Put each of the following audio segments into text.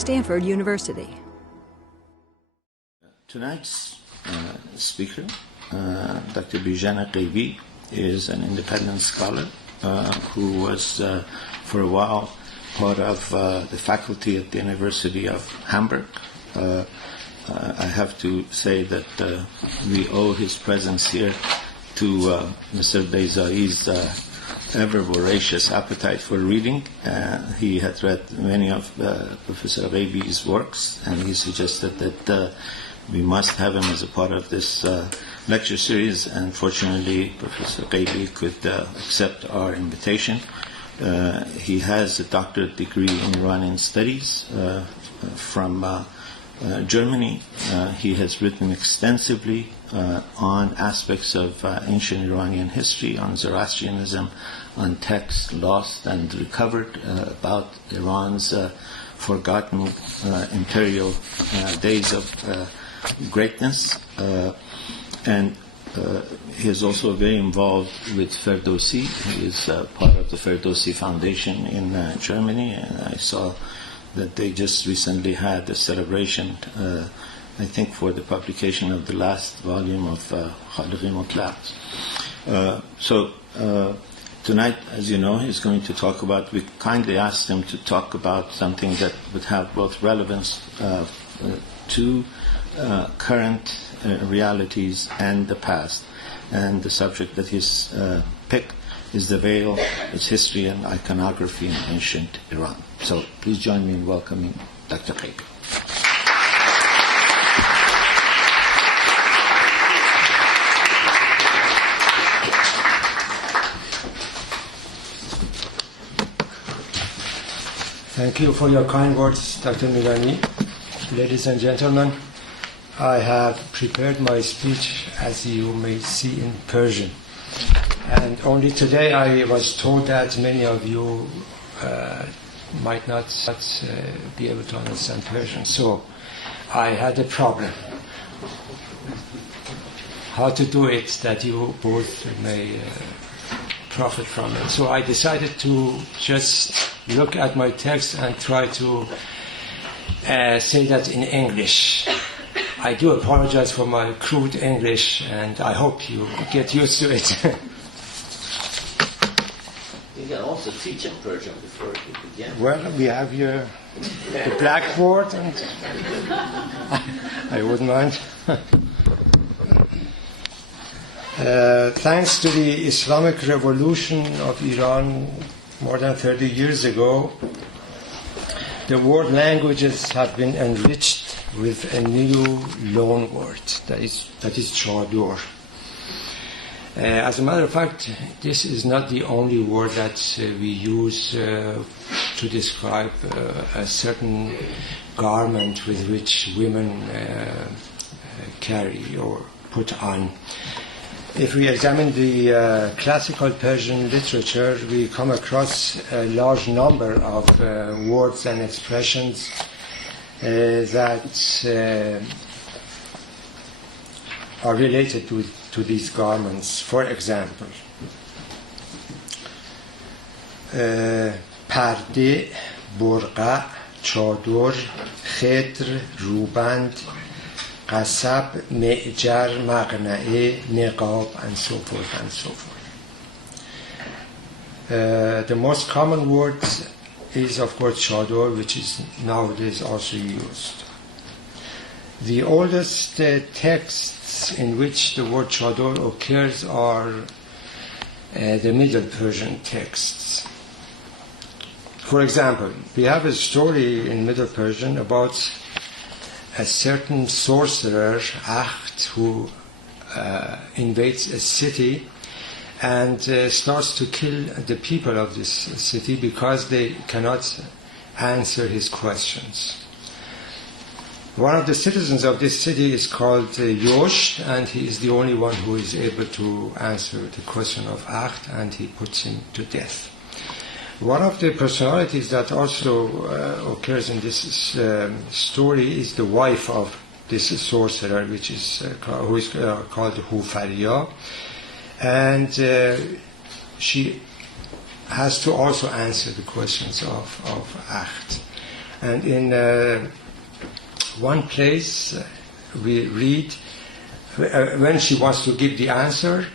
Stanford University. Tonight's speaker, Dr. Bijan Gheiby, is an independent scholar who was for a while part of the faculty at the University of Hamburg. I have to say that we owe his presence here to Mr. Beizai's ever voracious appetite for reading. He had read many of Professor Gheiby's works, and he suggested that we must have him as a part of this lecture series, and fortunately Professor Gheiby could accept our invitation. He has a doctorate degree in Iranian Studies from Germany. He has written extensively on aspects of ancient Iranian history, on Zoroastrianism, on texts lost and recovered, about Iran's forgotten imperial days of greatness. And he is also very involved with Ferdowsi. He is part of the Ferdowsi Foundation in Germany, and I saw that they just recently had a celebration, I think, for the publication of the last volume of Khalqi Mutlaq. So tonight, as you know, he's going to talk about, we kindly asked him to talk about something that would have both relevance to current realities and the past. And the subject that he's picked is the veil, its history and iconography in ancient Iran. So please join me in welcoming Dr. Gheiby. Thank you for your kind words, Dr. Milani. Ladies and gentlemen, I have prepared my speech, as you may see, in Persian. And only today I was told that many of you might not be able to understand Persian. So I had a problem. How to do it that you both may profit from it. So I decided to just look at my text and try to say that in English. I do apologize for my crude English, and I hope you get used to it. You can also teach in Persian before you begin. Well, we have here the blackboard, and I wouldn't mind. Thanks to the Islamic Revolution of Iran more than 30 years ago, the world languages have been enriched with a new loan word, that is chador. As a matter of fact, this is not the only word that we use to describe a certain garment with which women carry or put on. If we examine the classical Persian literature, we come across a large number of words and expressions that are related to these garments. For example, parde, burqa, chador, khedr, ruband, qasab, me'jar, maqna'e, niqab, and so forth and so forth. The most common word is, of course, chador, which is nowadays also used. The oldest texts in which the word chador occurs are the Middle Persian texts. For example, we have a story in Middle Persian about a certain sorcerer, Akht, who invades a city and starts to kill the people of this city because they cannot answer his questions. One of the citizens of this city is called Yosh, and he is the only one who is able to answer the question of Akht, and he puts him to death. One of the personalities that also occurs in this story is the wife of this sorcerer, which is who is called Hufariya, and she has to also answer the questions of Akht. And in one place we read, when she wants to give the answer,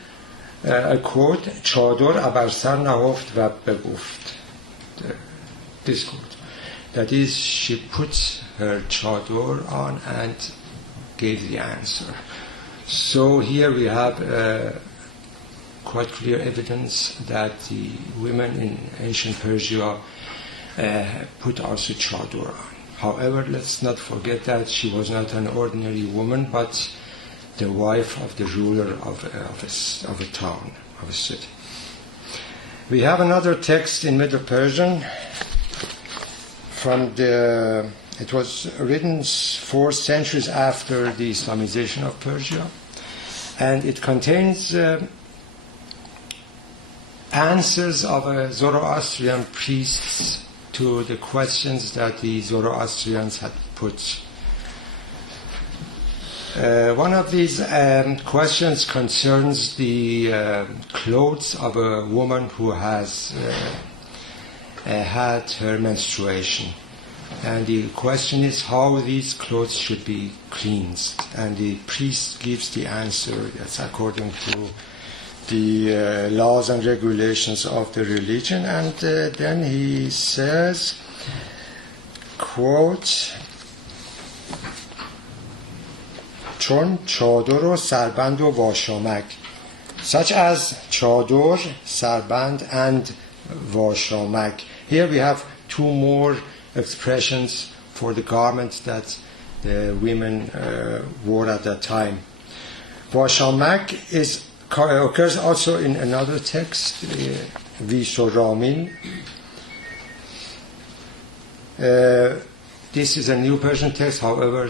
I quote, چادر ابر سر نهفت و بگفت. This quote. That is, she puts her chador on and gave the answer. So here we have quite clear evidence that the women in ancient Persia put also chador on. However, let's not forget that she was not an ordinary woman, but the wife of the ruler of a town, of a city. We have another text in Middle Persian it was written 4 centuries after the Islamization of Persia, and it contains answers of Zoroastrian priests to the questions that the Zoroastrians had put. One of these questions concerns the clothes of a woman who has had her menstruation. And the question is how these clothes should be cleansed. And the priest gives the answer that's according to the laws and regulations of the religion. And then he says, quote, چون چادر و سربند و واشامک, such as chador, sarband, and washamak. Here we have 2 more expressions for the garments that the women wore at that time. Washamak occurs also in another text, Visoramin. This is a New Persian text, however,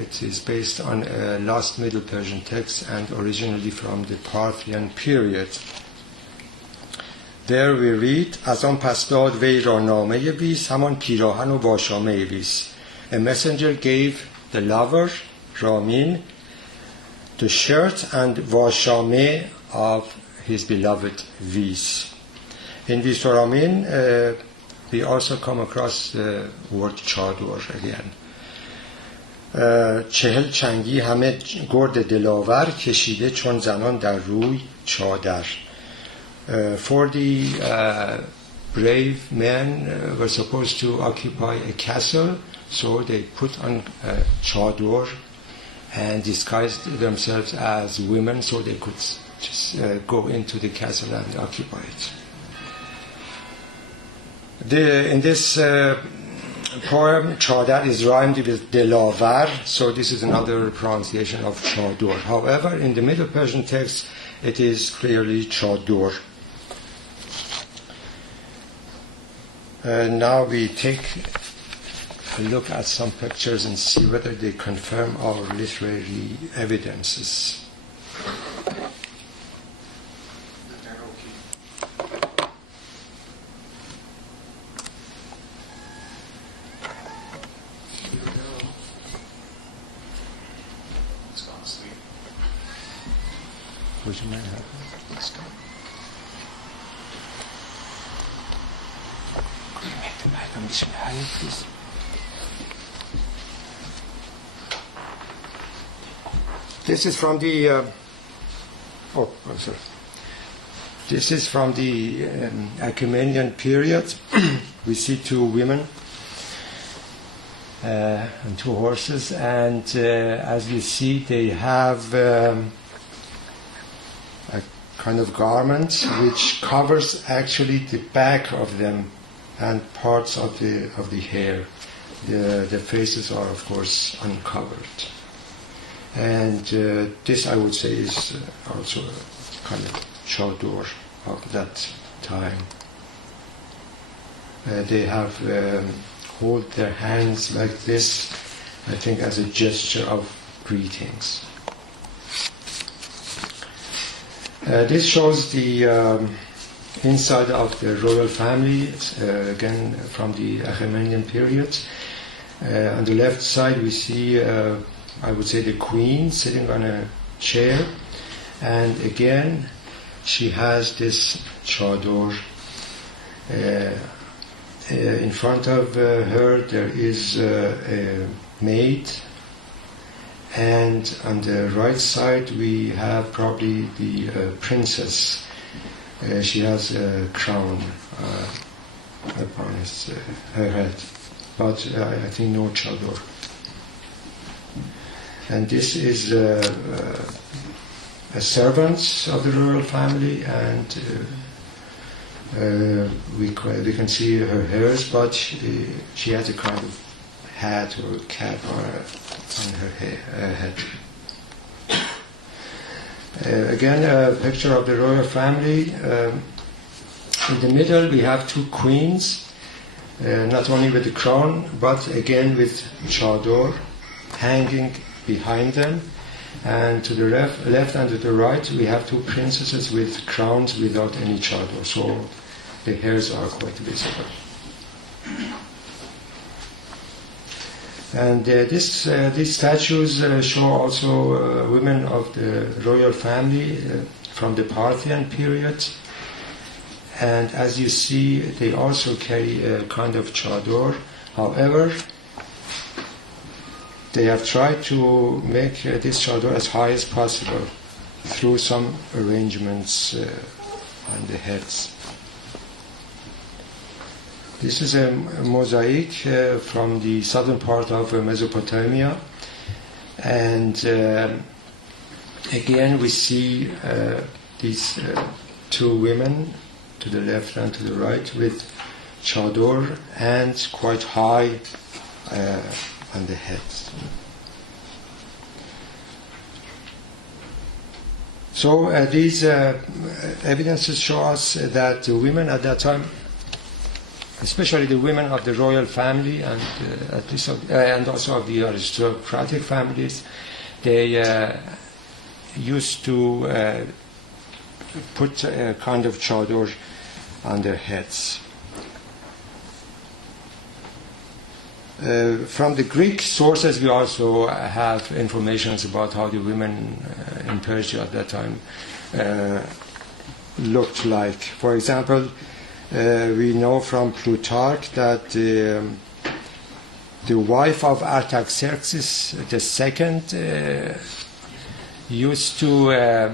it is based on a lost Middle Persian text and originally from the Parthian period. There we read, از آن پس داد وی را نامه ویس همان پیراهن و واشامه ویس. A messenger gave the lover, Ramin, the shirt and washame of his beloved Vis. In Visoramin, we also come across the word chador again. 40 چنگی همه گرد دلاور کشیده چون زنان در روی چادر. 40 brave men were supposed to occupy a castle, so they put on chador and disguised themselves as women so they could just go into the castle and occupy it. In this poem, chadar is rhymed with delavar, so this is another pronunciation of chador. However, in the Middle Persian text, it is clearly chador. Now we take a look at some pictures and see whether they confirm our literary evidences. Would you mind helping? Let's go. Could you make the mic a bit higher, please? This is from the. Sorry. This is from the Achaemenian period. We see 2 women and 2 horses, and as you see, they have a kind of garment which covers actually the back of them and parts of the hair. The faces are, of course, uncovered. And this, I would say, is also a kind of chador of that time. They have hold their hands like this, I think, as a gesture of greetings. This shows the inside of the royal family, again from the Achaemenian period. On the left side we see, I would say, the queen sitting on a chair, and again she has this chador in front of her there is a maid, and on the right side we have probably the princess. She has a crown upon her head, but I think no chador. And this is a servant of the royal family, and we can see her hairs, but she has a kind of hat or cap on her head. Again, a picture of the royal family. In the middle we have two queens, not only with the crown, but again with chador hanging behind them. And to the left and to the right we have two princesses with crowns without any chador, so the hairs are quite visible. And these statues show also women of the royal family from the Parthian period. And as you see, they also carry a kind of chador. However, they have tried to make this chador as high as possible through some arrangements on the heads. This is a mosaic from the southern part of Mesopotamia, and again we see these two women to the left and to the right with chador and quite high on the heads. So these evidences show us that the women at that time, especially the women of the royal family and at least and also of the aristocratic families, they used to put a kind of chador on their heads. From the Greek sources, we also have information about how the women in Persia at that time looked like. For example, we know from Plutarch that the wife of Artaxerxes II used to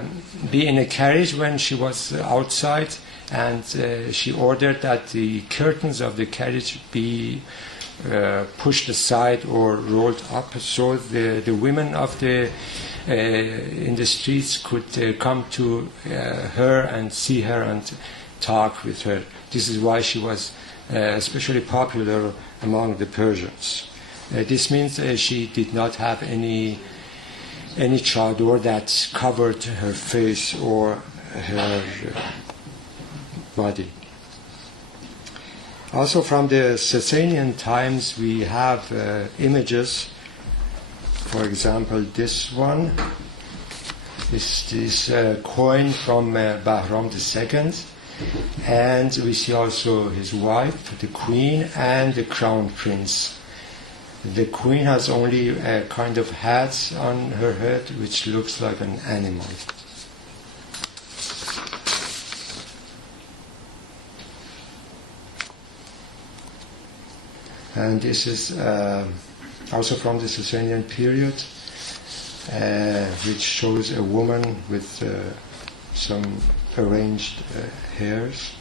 be in a carriage when she was outside, and she ordered that the curtains of the carriage be pushed aside or rolled up, so the women of the in the streets could come to her and see her and talk with her. This is why she was especially popular among the Persians. This means she did not have any chador that covered her face or her body. Also from the Sasanian times we have images. For example, this one is this coin from Bahram II, and we see also his wife, the queen, and the crown prince. The queen has only a kind of hat on her head which looks like an animal. And this is also from the Sasanian period, which shows a woman with some arranged hairs.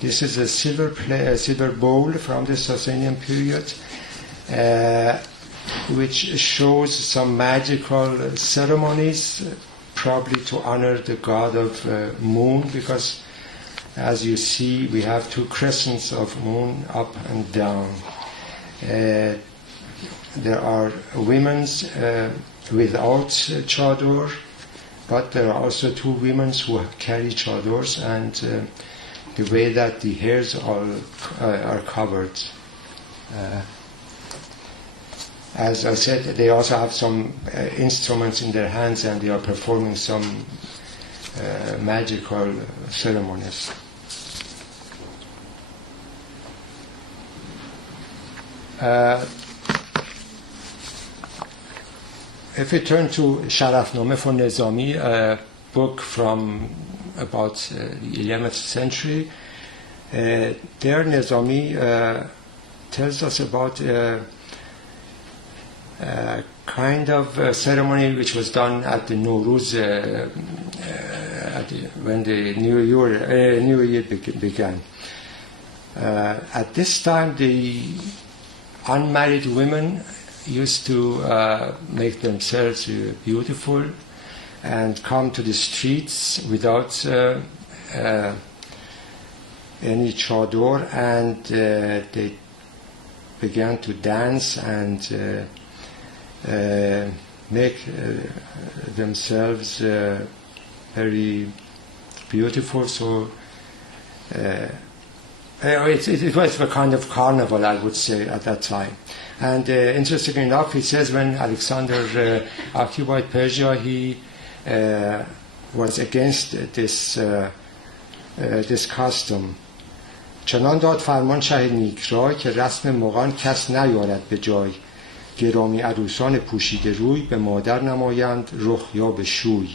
This is a silver bowl from the Sasanian period, which shows some magical ceremonies, probably to honor the god of moon, because as you see, we have two crescents of moon up and down. There are women without chador, but there are also two women who carry chadors, and the way that the hairs are covered. As I said, they also have some instruments in their hands, and they are performing some magical ceremonies. If we turn to Sharafname for Nizami, a book from about the 11th century, There Nizami tells us about kind of ceremony which was done at the Nowruz when the New Year began. At this time, the unmarried women used to make themselves beautiful and come to the streets without any chador, and they began to dance and make themselves very beautiful. So it was a kind of carnival, I would say, at that time. And interestingly enough, he says when Alexander occupied Persia, he was against this custom. چنان داد فرمان شه نیکرای که رسم مغان کس نیارد به جای، گرامی عروسان پوشیده روی به مادر نمایند رخ یا به شوی،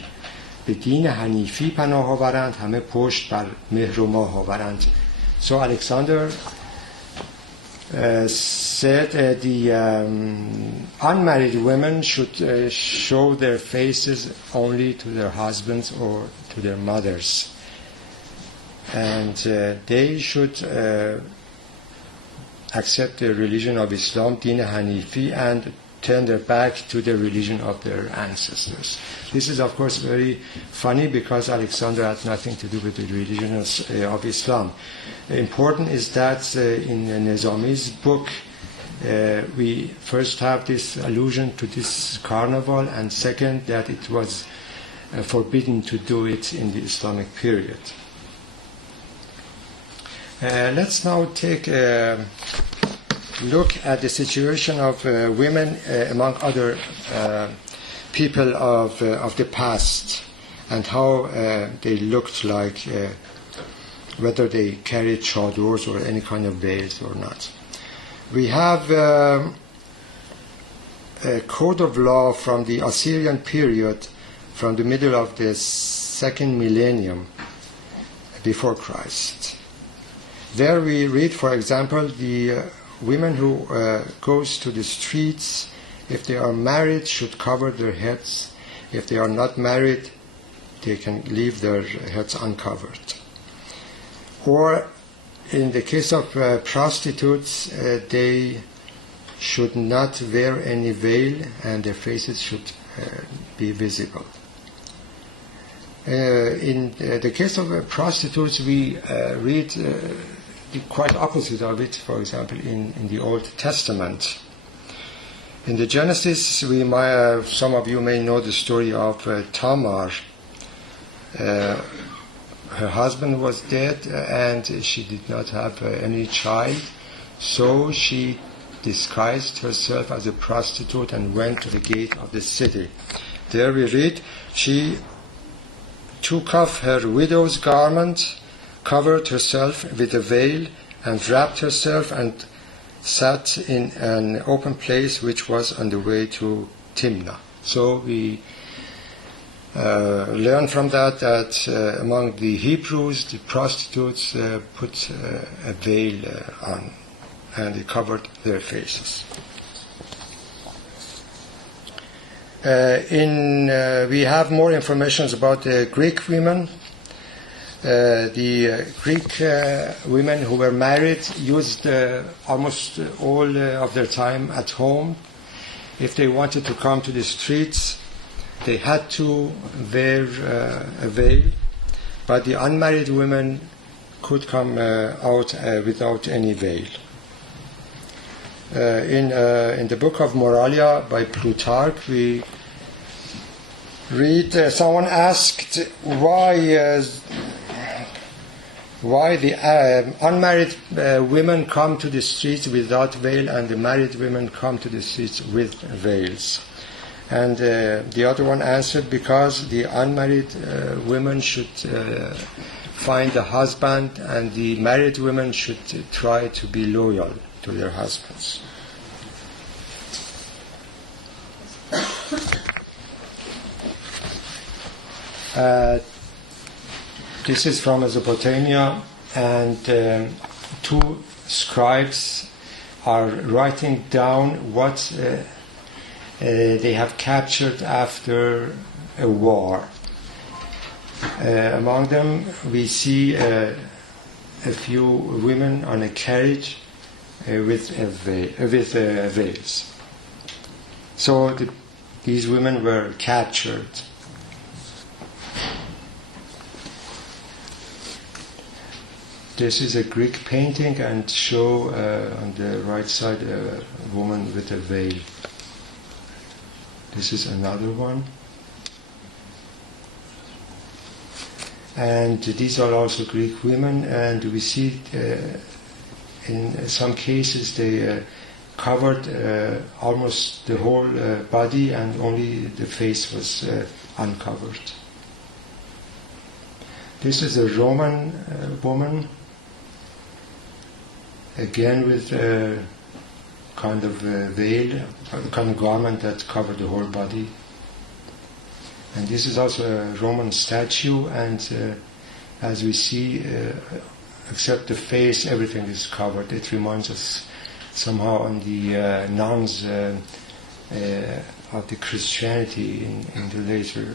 به دین حنیفی پناه آورند همه پشت بر مهر و ماه آورند. So Alexander said the unmarried women should show their faces only to their husbands or to their mothers, and they should accept the religion of Islam, Din Hanifi, and turn their back to the religion of their ancestors. This is, of course, very funny because Alexander had nothing to do with the religion of Islam. Important is that in Nizami's book, we first have this allusion to this carnival, and second, that it was forbidden to do it in the Islamic period. Let's now take a look at the situation of women among other people of the past, and how they looked like, whether they carried chadors or any kind of veils or not. We have a code of law from the Assyrian period, from the middle of the second millennium before Christ. There we read, for example, the women who goes to the streets, if they are married, should cover their heads. If they are not married, they can leave their heads uncovered. Or in the case of prostitutes, they should not wear any veil and their faces should be visible. In the case of prostitutes, we read the quite opposite of it, for example, in the Old Testament. In the Genesis, some of you may know the story of Tamar. Her husband was dead and she did not have any child, so she disguised herself as a prostitute and went to the gate of the city. There we read, she took off her widow's garment, covered herself with a veil, and wrapped herself and sat in an open place which was on the way to Timnah. So we learn from that among the Hebrews, the prostitutes put a veil on, and they covered their faces. We have more information about the Greek women. The Greek women who were married used almost all of their time at home. If they wanted to come to the streets, they had to wear a veil, but the unmarried women could come out without any veil. In the book of Moralia by Plutarch, we read, someone asked why the unmarried women come to the streets without veil and the married women come to the streets with veils. And the other one answered, because the unmarried women should find a husband and the married women should try to be loyal to their husbands. This is from Mesopotamia. and two scribes are writing down what they have captured after a war. Among them, we see a few women on a carriage with veils. So these women were captured. This is a Greek painting and show on the right side a woman with a veil. This is another one. And these are also Greek women, and we see in some cases they covered almost the whole body and only the face was uncovered. This is a Roman woman, again with a kind of veil, a kind of garment that covered the whole body. And this is also a Roman statue, and as we see, except the face, everything is covered. It reminds us somehow on the nuns of the Christianity in the later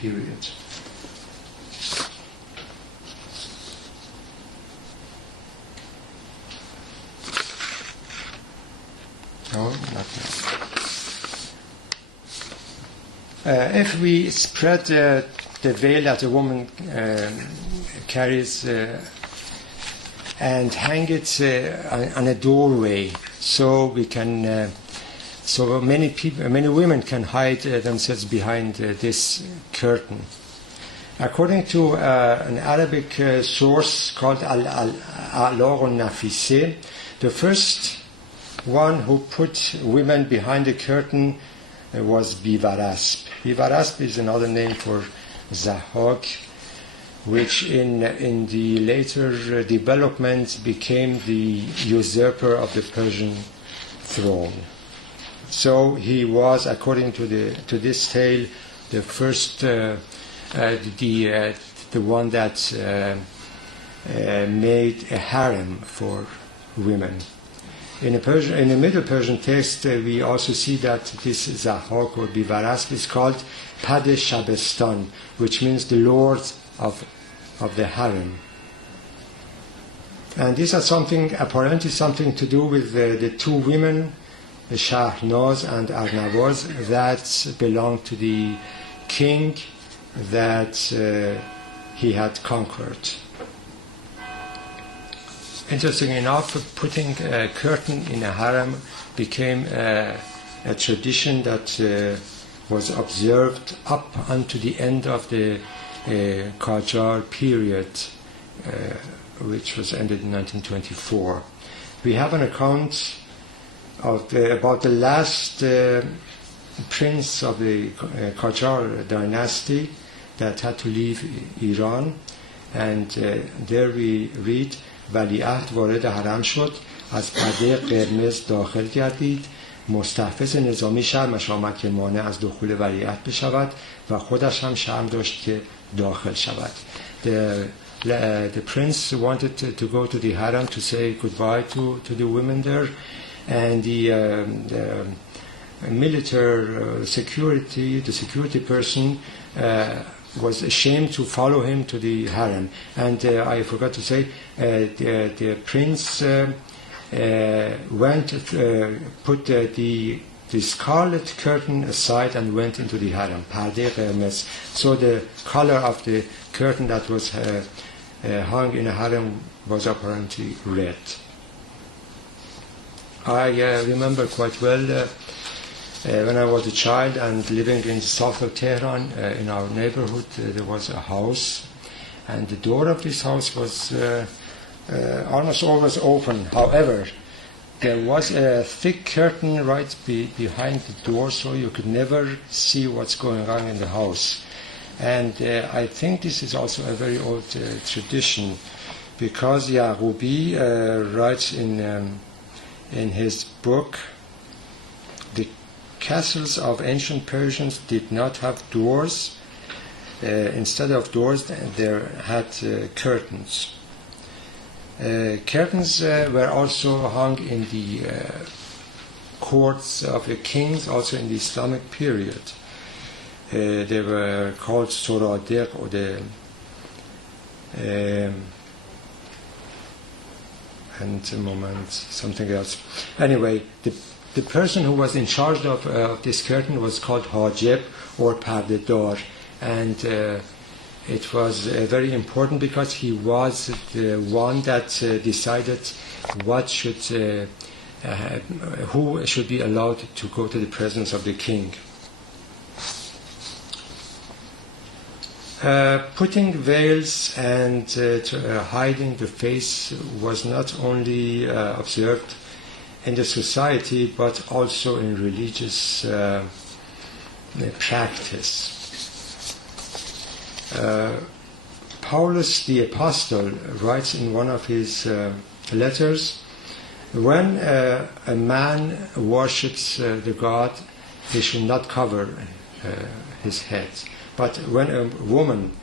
period. No, not now. If we spread the veil that a woman carries and hang it on a doorway, so we can, so many women can hide themselves behind this curtain. According to an Arabic source called Al-A'laq al-Nafise, the first one who put women behind the curtain was Bivarasp. Bivarasp is another name for Zahak, which in the later development became the usurper of the Persian throne. So he was, according to this tale, the first, the one that made a harem for women. In the Middle Persian text, we also see that this Zahak or Bivarasp is called Pad Shabestan, which means the lord of the harem. And this has apparently something to do with the two women, Shahnaz and Arnavaz, that belonged to the king that he had conquered. Interesting enough, putting a curtain in a harem became a tradition that was observed up until the end of the Qajar period, which was ended in 1924. We have an account of about the last prince of the Qajar dynasty that had to leave Iran, and there we read ولیعهد وارد حرم شد از پرده قرمز داخل گردید مستحفظ نظامی شرمش آمد که مانع از دخول ولیعهد بشود و خودش هم شرم داشت که داخل شود. The prince wanted to go to the harem to say goodbye to the women there, and the military security, the security person was ashamed to follow him to the harem. And I forgot to say, the prince put the scarlet curtain aside and went into the harem. Parde qermez. So the color of the curtain that was hung in a harem was apparently red. I remember quite well when I was a child and living in the south of Tehran, in our neighborhood, there was a house, and the door of this house was almost always open. However, there was a thick curtain right behind the door, so you could never see what's going on in the house. And I think this is also a very old tradition, because Yaghubi writes in his book, the castles of ancient Persians did not have doors. Instead of doors, they had curtains. Curtains were also hung in the courts of the kings, also in the Islamic period. They were called Soroadir, or the and a moment, something else. Anyway, the person who was in charge of this curtain was called Hajib or Pardedar, and it was very important because he was the one that decided what should, who should be allowed to go to the presence of the king. Putting veils and hiding the face was not only observed in the society but also in religious practice. Paulus the Apostle writes in one of his letters, when a man worships the God, he should not cover his head. But when a woman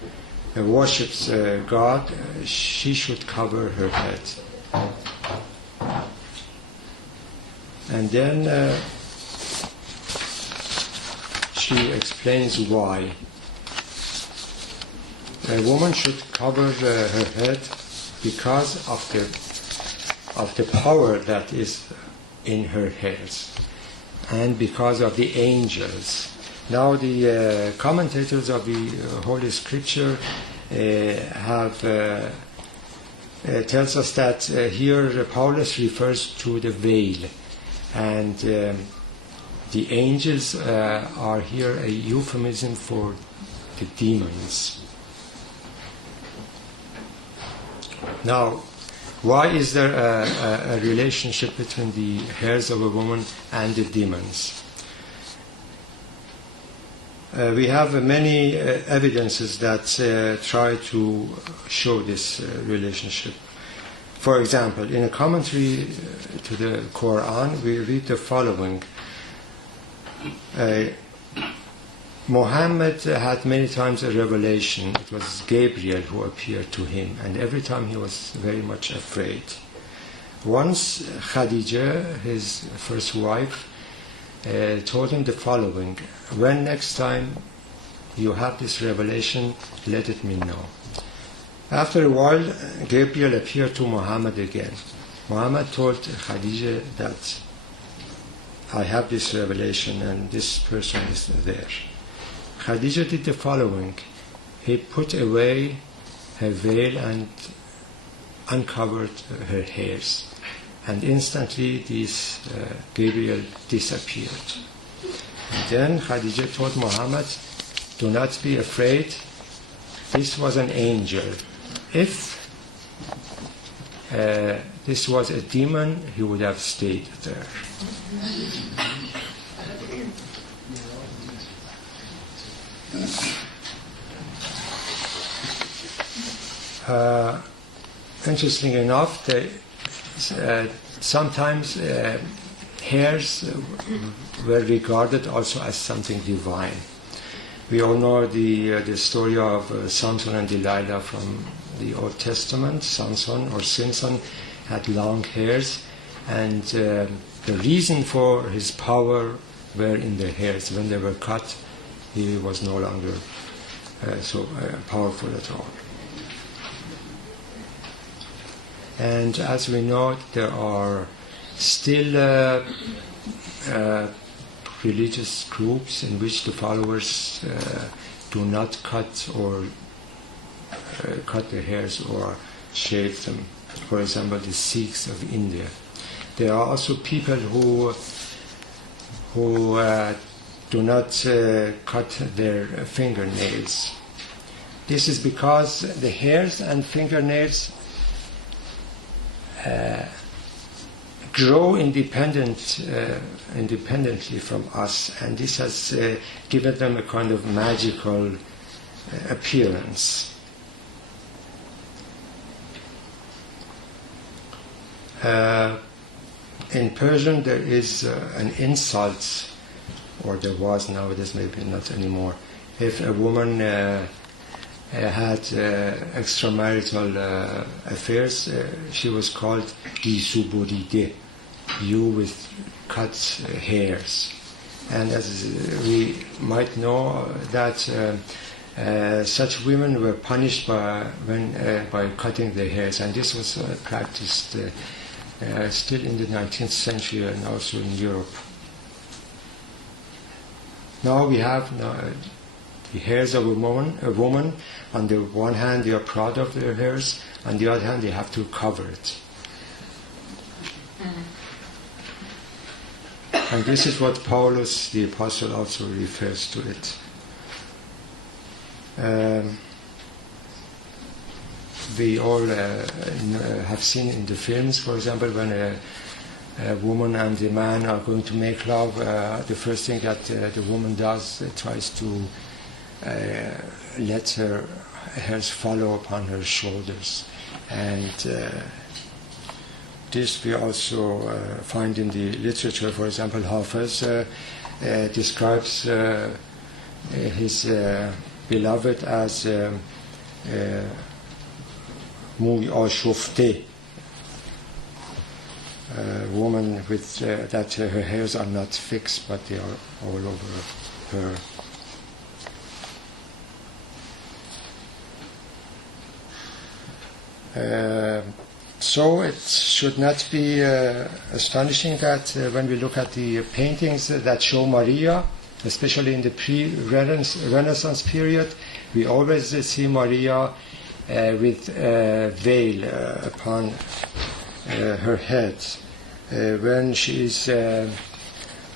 worships God, she should cover her head. And then she explains why. A woman should cover her head because of the power that is in her hairs and because of the angels. Now the commentators of the Holy Scripture have tells us that here Paulus refers to the veil, and the angels are here a euphemism for the demons. Now, why is there a relationship between the hairs of a woman and the demons? We have many evidences that try to show this relationship. For example, in a commentary to the Quran, we read the following. Muhammad had many times a revelation. It was Gabriel who appeared to him, and every time he was very much afraid. Once Khadija, his first wife, told him the following: when next time you have this revelation, let it me know. After a while, Gabriel appeared to Muhammad again. Muhammad told Khadija that I have this revelation and this person is there. Khadija did the following. He put away her veil and uncovered her hairs. And instantly this Gabriel disappeared. And then Khadija told Muhammad, do not be afraid, this was an angel. If this was a demon, he would have stayed there. Interesting enough, sometimes hairs were regarded also as something divine. We all know the story of Samson and Delilah from the Old Testament. Samson or Simpson had long hairs, and the reason for his power were in the hairs. When they were cut, he was no longer so powerful at all. And as we know, there are still religious groups in which the followers do not cut or cut their hairs or shave them. For example, the Sikhs of India. There are also people who do not cut their fingernails. This is because the hairs and fingernails grow independently from us, and this has given them a kind of magical appearance. In Persian there is an insult, or there was, nowadays maybe not anymore, if a woman had extramarital affairs. She was called Isuburide, you with cut hairs. And as we might know, that such women were punished by cutting their hairs, and this was practiced still in the 19th century and also in Europe. Now we have the hairs of a woman. On the one hand, they are proud of their hairs. On the other hand, they have to cover it. And this is what Paulus, the apostle, also refers to it. We all have seen in the films, for example, when a woman and a man are going to make love, the first thing that the woman does, tries to let her hairs follow upon her shoulders. And this we also find in the literature. For example, Hafiz describes his beloved as موی آشفته, a woman with that her hairs are not fixed but they are all over her. So it should not be astonishing that when we look at the paintings that show Maria, especially in the pre-Renaissance period, we always see Maria with a veil upon her head when she is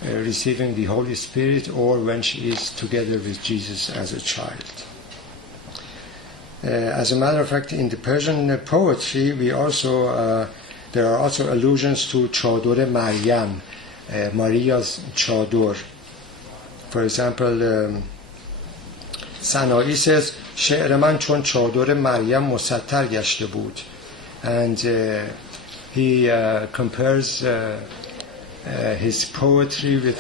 receiving the Holy Spirit or when she is together with Jesus as a child. As a matter of fact, in the Persian poetry, we also there are also allusions to Chador Maryam, Maria's Chador. For example, Sana'i says, شعر من چون چادر مریم مسطر گشته بود. And he compares his poetry with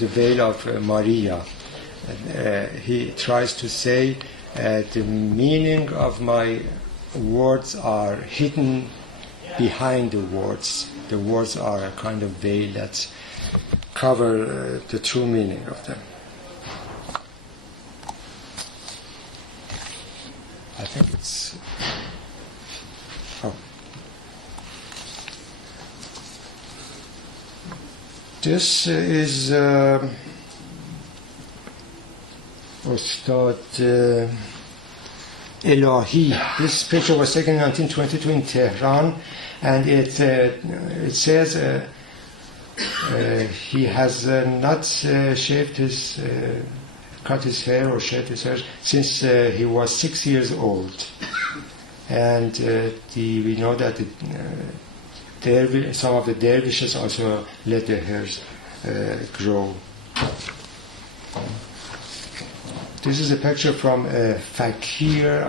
the veil of Maria. He tries to say the meaning of my words are hidden behind the words. The words are a kind of veil that cover the true meaning of them. I think it's... This is Ustad Elahi. This picture was taken in 1922 in Tehran, and it says he has not shaved his, cut his hair or shaved his hair since he was 6 years old. And we know that some of the dervishes also let their hairs grow. This is a picture from a fakir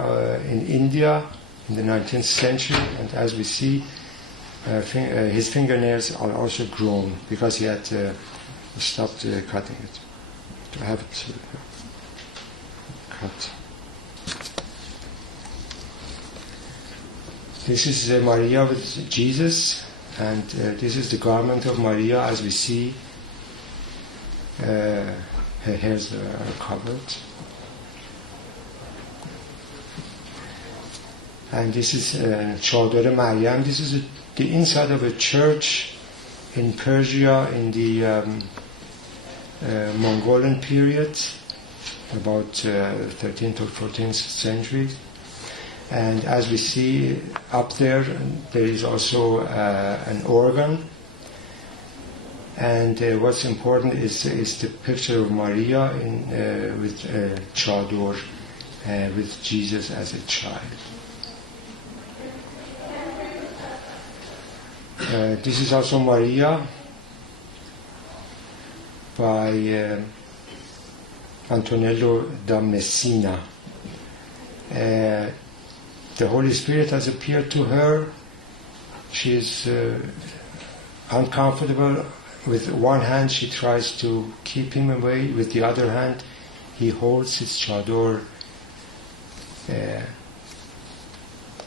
in India in the 19th century, and as we see, his fingernails are also grown because he had stopped cutting it, to have it cut. This is Maria with Jesus, and this is the garment of Maria as we see. Her hairs are covered. And this is Chador Maryam. This is the inside of a church in Persia in the Mongolian period, about 13th or 14th century. And as we see up there, there is also an organ. And what's important is the picture of Maria with Chador, with Jesus as a child. This is also Maria by Antonello da Messina. The Holy Spirit has appeared to her. She is uncomfortable. With one hand she tries to keep him away. With the other hand he holds his chador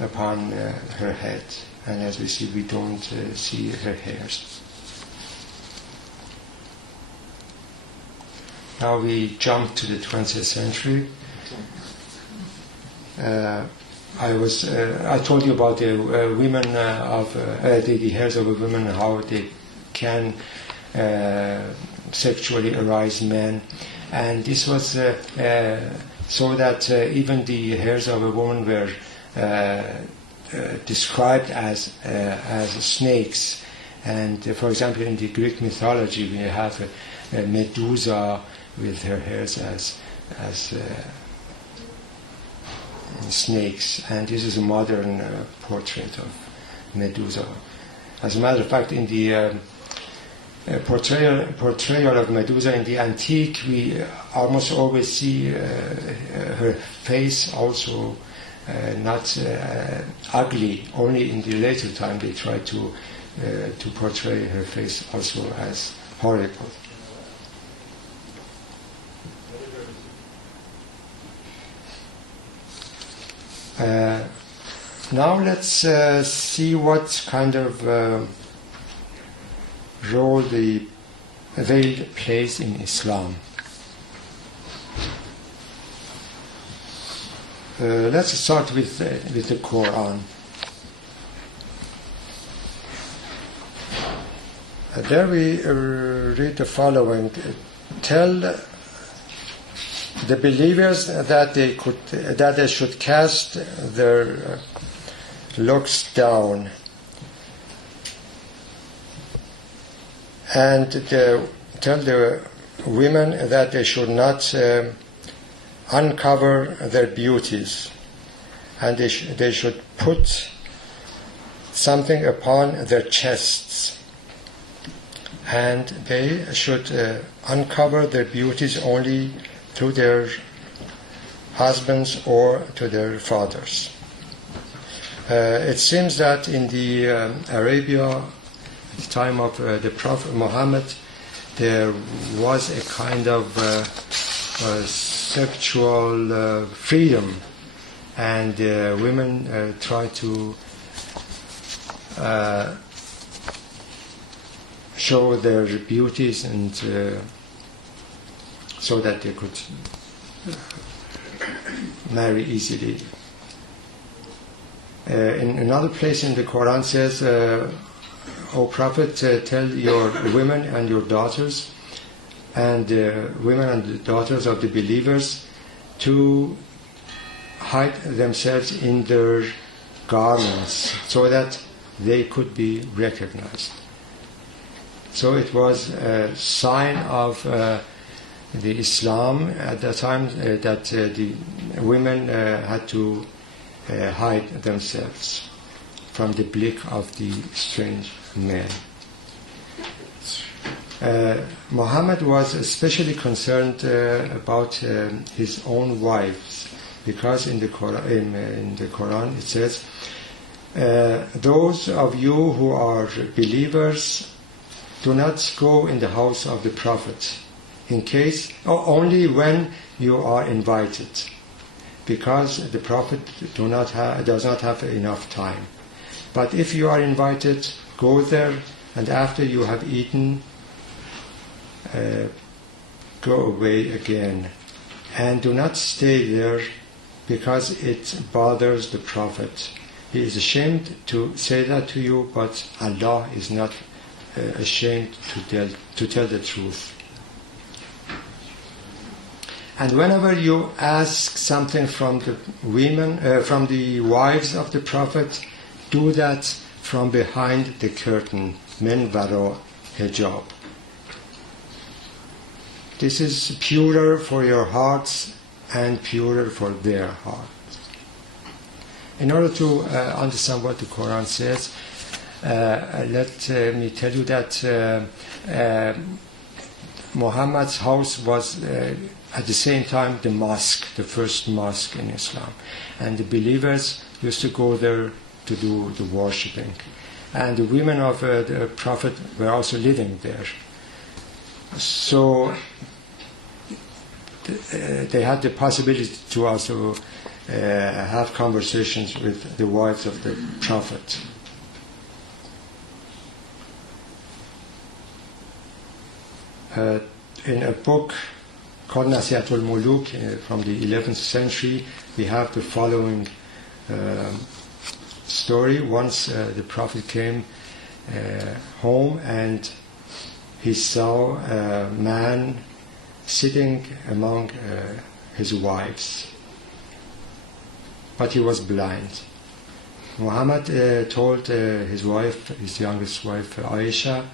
upon her head. And as we see, we don't see her hairs. Now we jump to the 20th century. I told you about the women of the hairs of a woman, how they can sexually arouse men, and this was so that even the hairs of a woman were described as snakes. And for example, in the Greek mythology, we have a Medusa with her hairs as snakes, and this is a modern portrait of Medusa. As a matter of fact, in the portrayal of Medusa in the antique, we almost always see her face also not ugly. Only in the later time they try to portray her face also as horrible. Now let's see what kind of role the veil plays in Islam. Let's start with the Quran. There we read the following: tell the believers that they should cast their looks down, and tell the women that they should not uncover their beauties, and they should put something upon their chests, and they should uncover their beauties only to their husbands or to their fathers. It seems that in the Arabia, at the time of the Prophet Muhammad, there was a kind of sexual freedom, and women tried to show their beauties, and so that they could marry easily. In another place in the Quran says, O Prophet, tell your women and your daughters and women and the daughters of the believers to hide themselves in their garments so that they could be recognized. So it was a sign of the Islam at that time that the women had to hide themselves from the blick of the strange men. Muhammad was especially concerned about his own wives, because in the Quran it says, those of you who are believers, do not go in the house of the Prophet only when you are invited, because the Prophet does not have enough time. But if you are invited, go there, and after you have eaten, go away again, and do not stay there, because it bothers the Prophet. He is ashamed to say that to you, but Allah is not ashamed to tell the truth. And whenever you ask something from the women, from the wives of the Prophet, do that from behind the curtain, min wara hijab. This is purer for your hearts and purer for their hearts. In order to understand what the Quran says, let me tell you that Muhammad's house was at the same time the mosque, the first mosque in Islam. And the believers used to go there to do the worshipping. And the women of the Prophet were also living there. So they had the possibility to also have conversations with the wives of the Prophet. In a book called Nasihatul Muluk from the 11th century, we have the following story. Once the Prophet came home and he saw a man sitting among his wives, but he was blind. Muhammad told his wife, his youngest wife, Aisha,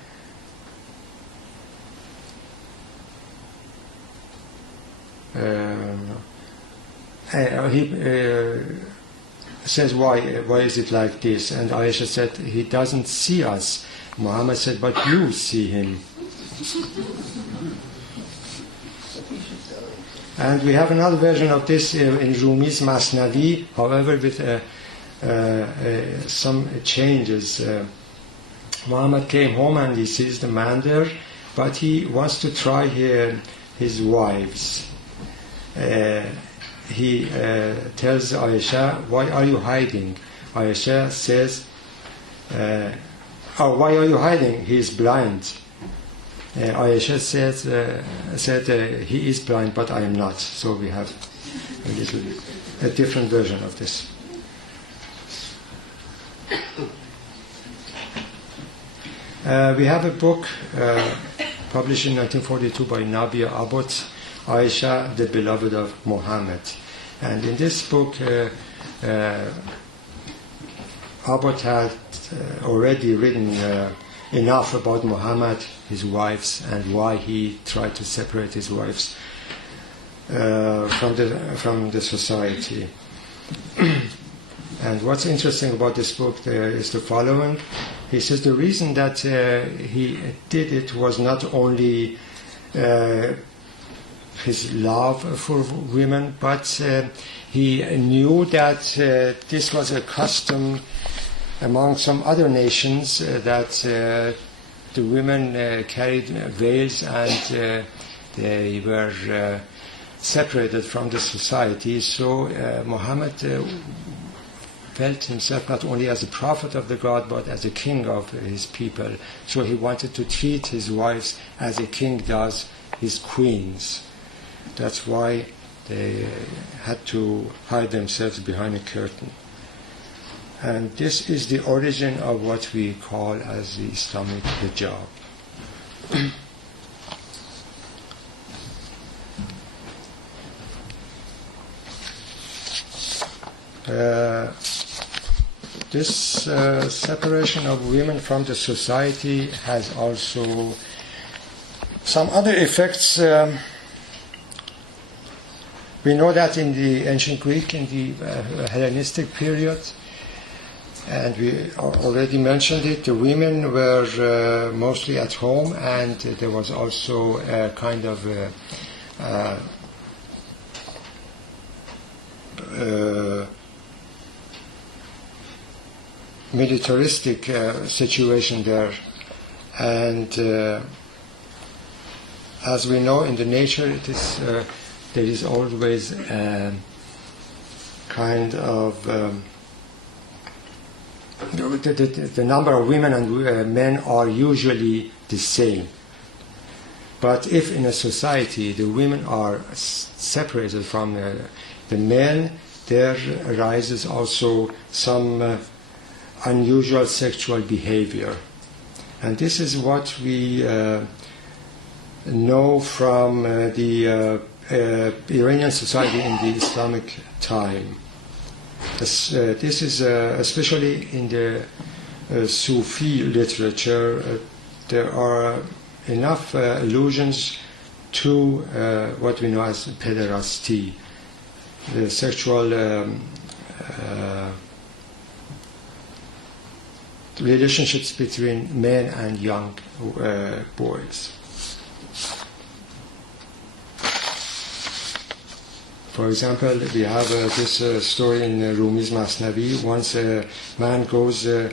he says, why is it like this? And Aisha said, he doesn't see us. Muhammad said, but you see him. And we have another version of this in Rumi's Masnavi, however with some changes. Muhammad came home and he sees the man there, but he wants to try his wives. He tells Aisha, why are you hiding? Aisha says, why are you hiding? He is blind. Aisha said, he is blind, but I am not. So we have a different version of this. We have a book published in 1942 by Nabia Abbott, Aisha, the beloved of Muhammad. And in this book, Abbott had already written enough about Muhammad, his wives, and why he tried to separate his wives from the society. And what's interesting about this book is the following. He says the reason that he did it was not only his love for women, but he knew that this was a custom among some other nations that the women carried veils and they were separated from the society. So Muhammad felt himself not only as a prophet of the God, but as a king of his people. So he wanted to treat his wives as a king does his queens. That's why they had to hide themselves behind a curtain. And this is the origin of what we call as the Islamic hijab. This separation of women from the society has also some other effects. We know that in the ancient Greek, in the Hellenistic period, and we already mentioned it, the women were mostly at home, and there was also a kind of militaristic situation there. And as we know, in the nature, it is there is always a kind of the number of women and men are usually the same. But if in a society the women are separated from the men, there arises also some unusual sexual behavior. And this is what we know from the Iranian society in the Islamic time. This is especially in the Sufi literature. There are enough allusions to what we know as pederasty, the sexual relationships between men and young boys. For example, we have this story in Rumi's Masnavi. Once a man goes to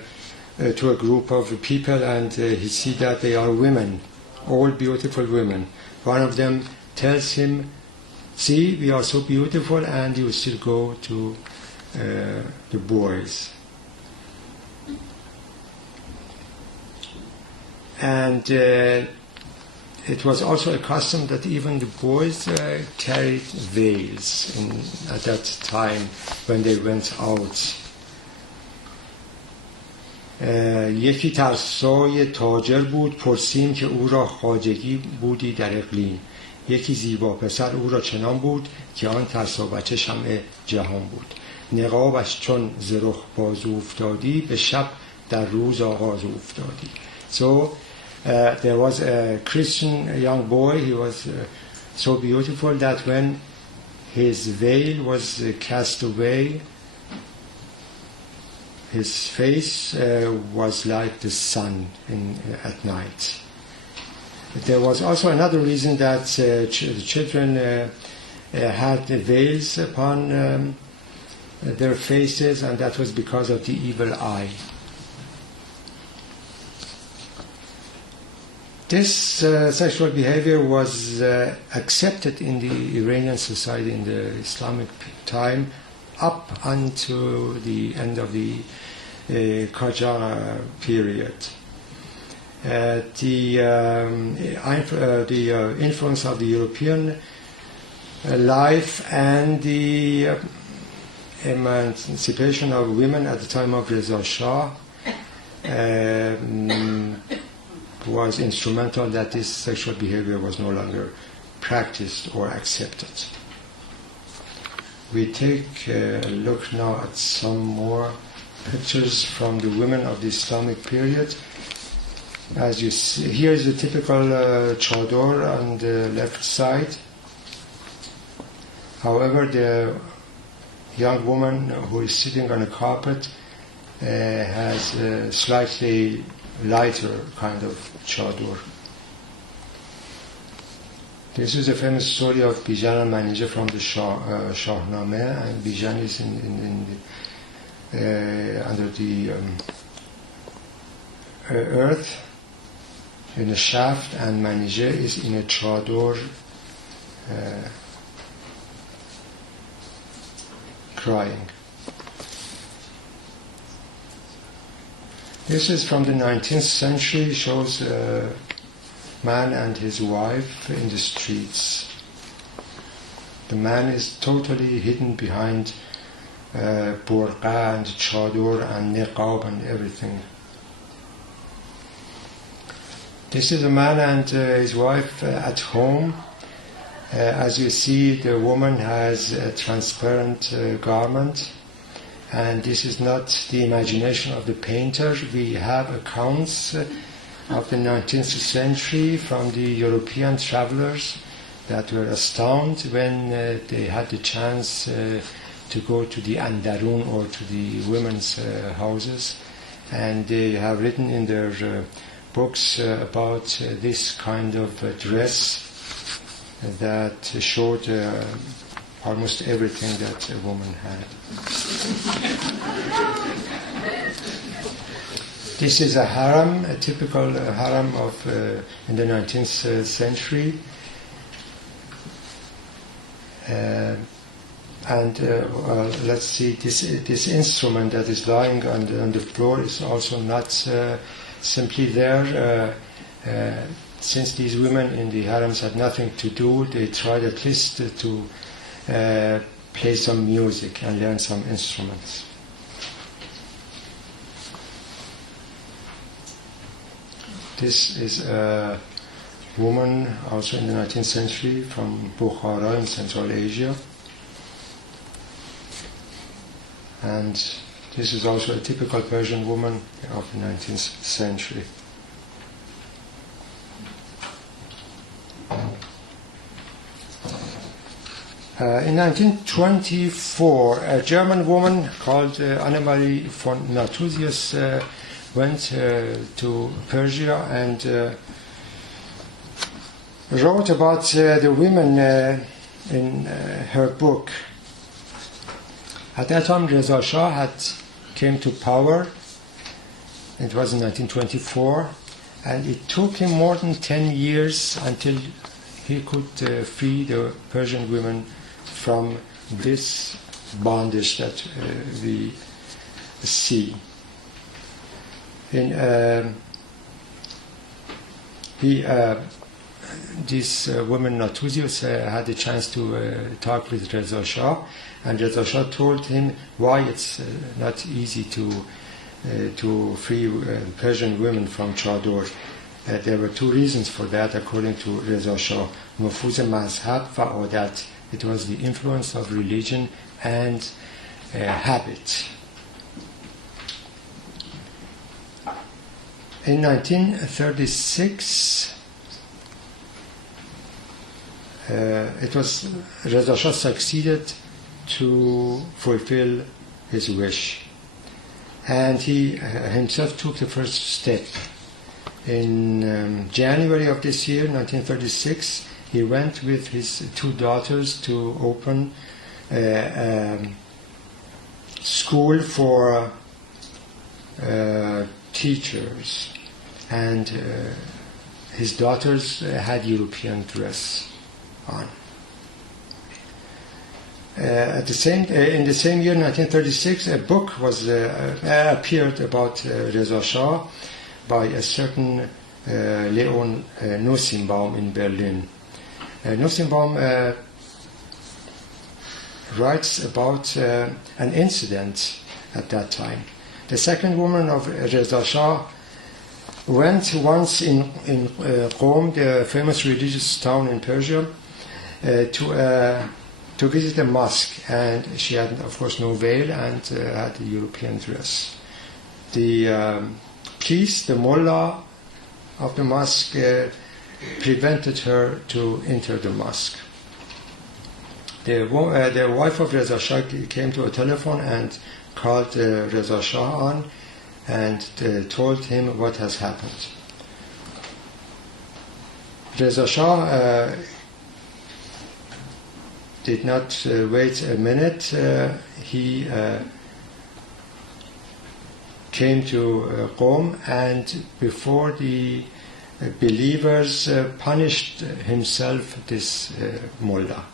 a group of people and he sees that they are women, all beautiful women. One of them tells him, see, we are so beautiful, and you still go to the boys. And it was also a custom that even the boys carried veils at that time when they went out. یکی ترسای تاجر بود، پرسیم که او را خواجگی بودی در اقلیم. یکی زیبا پسر او را چنان بود که آن ترسا بچه شمع جهان بود. نقابش چون ز رخ باز افتادی، به شب در روز آغاز افتادی. So there was a Christian young boy. He was so beautiful that when his veil was cast away, his face was like the sun at night. There was also another reason that the children had the veils upon their faces, and that was because of the evil eye. This sexual behavior was accepted in the Iranian society in the Islamic time up until the end of the Qajar period. The influence of the European life and the emancipation of women at the time of Reza Shah was instrumental that this sexual behavior was no longer practiced or accepted. We take a look now at some more pictures from the women of the Islamic period. As you see, here is a typical chador on the left side. However, the young woman who is sitting on a carpet has a slightly lighter kind of chador. This is a famous story of Bijan and Manijeh from the Shahnameh, and Bijan is under the earth in a shaft, and Manijeh is in a chador crying. This is from the 19th century, shows a man and his wife in the streets. The man is totally hidden behind burqa and chador and niqab and everything. This is a man and his wife at home. As you see, the woman has a transparent garment, and this is not the imagination of the painter. We have accounts of the 19th century from the European travelers that were astounded when they had the chance to go to the Andarun or to the women's houses, and they have written in their books about this kind of dress that showed almost everything that a woman had. This is a harem, a typical harem of in the 19th century. Let's see, this instrument that is lying on the floor is also not simply there. Since these women in the harems had nothing to do, they tried at least to play some music and learn some instruments. This is a woman also in the 19th century from Bukhara in Central Asia. And this is also a typical Persian woman of the 19th century. In 1924, a German woman called Annemarie von Nathusius went to Persia and wrote about the women in her book. At that time, Reza Shah came to power. It was in 1924, and it took him more than 10 years until he could free the Persian women from this bondage that we see. This woman Natuzius had a chance to talk with Reza Shah, and Reza Shah told him why it's not easy to free Persian women from chador. There were two reasons for that, according to Reza Shah. نفوذ مذهب و عادت. It was the influence of religion and habit. In 1936, it was Reza Shah succeeded to fulfill his wish, and he himself took the first step. In January of this year, 1936, he went with his two daughters to open a school for teachers, and his daughters had European dress on. In the same year, 1936, a book was appeared about Reza Shah by a certain Leon Nussbaum in Berlin. Nussbaum writes about an incident at that time. The second woman of Reza Shah went once in Qom, the famous religious town in Persia, to visit a mosque, and she had, of course, no veil and had a European dress. The priest, the mullah of the mosque, prevented her to enter the mosque. The wife of Reza Shah came to a telephone and called Reza Shah on and told him what has happened. Reza Shah did not wait a minute. He came to Qom, and before the believers punished himself, this mullah.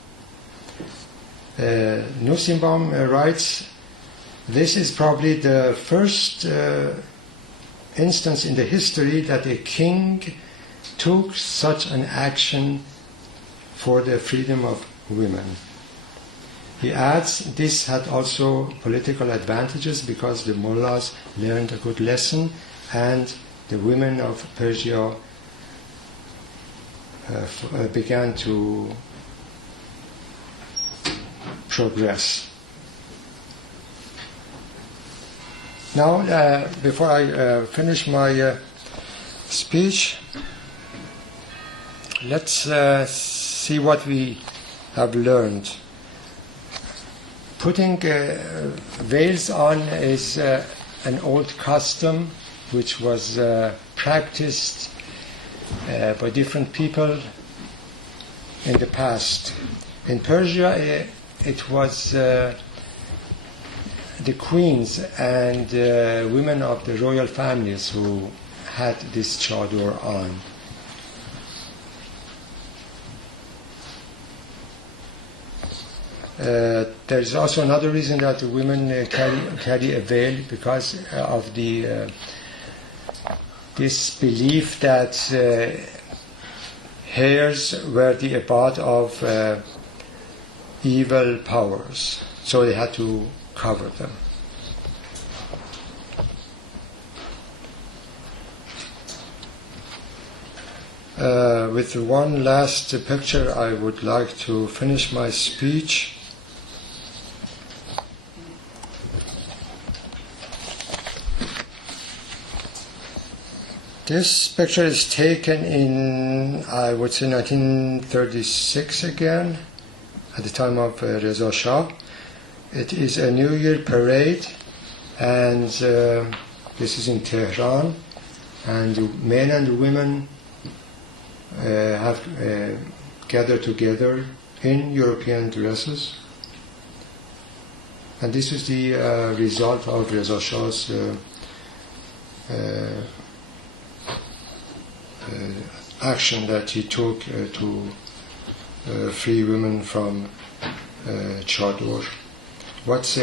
Nussbaum writes, this is probably the first instance in the history that a king took such an action for the freedom of women. He adds, this had also political advantages because the mullahs learned a good lesson and the women of Persia began to progress. Now, before I finish my speech, let's see what we have learned. Putting veils on is an old custom which was practiced by different people in the past. In Persia, it was the queens and women of the royal families who had this chador on. There is also another reason that the women carry a veil, because of this belief that hairs were the abode of evil powers, so they had to cover them. With one last picture, I would like to finish my speech. This picture is taken in, I would say, 1936 again, at the time of Reza Shah. It is a New Year parade, and this is in Tehran, and the men and the women have gathered together in European dresses. And this is the result of Reza Shah's action that he took to free women from chador. What's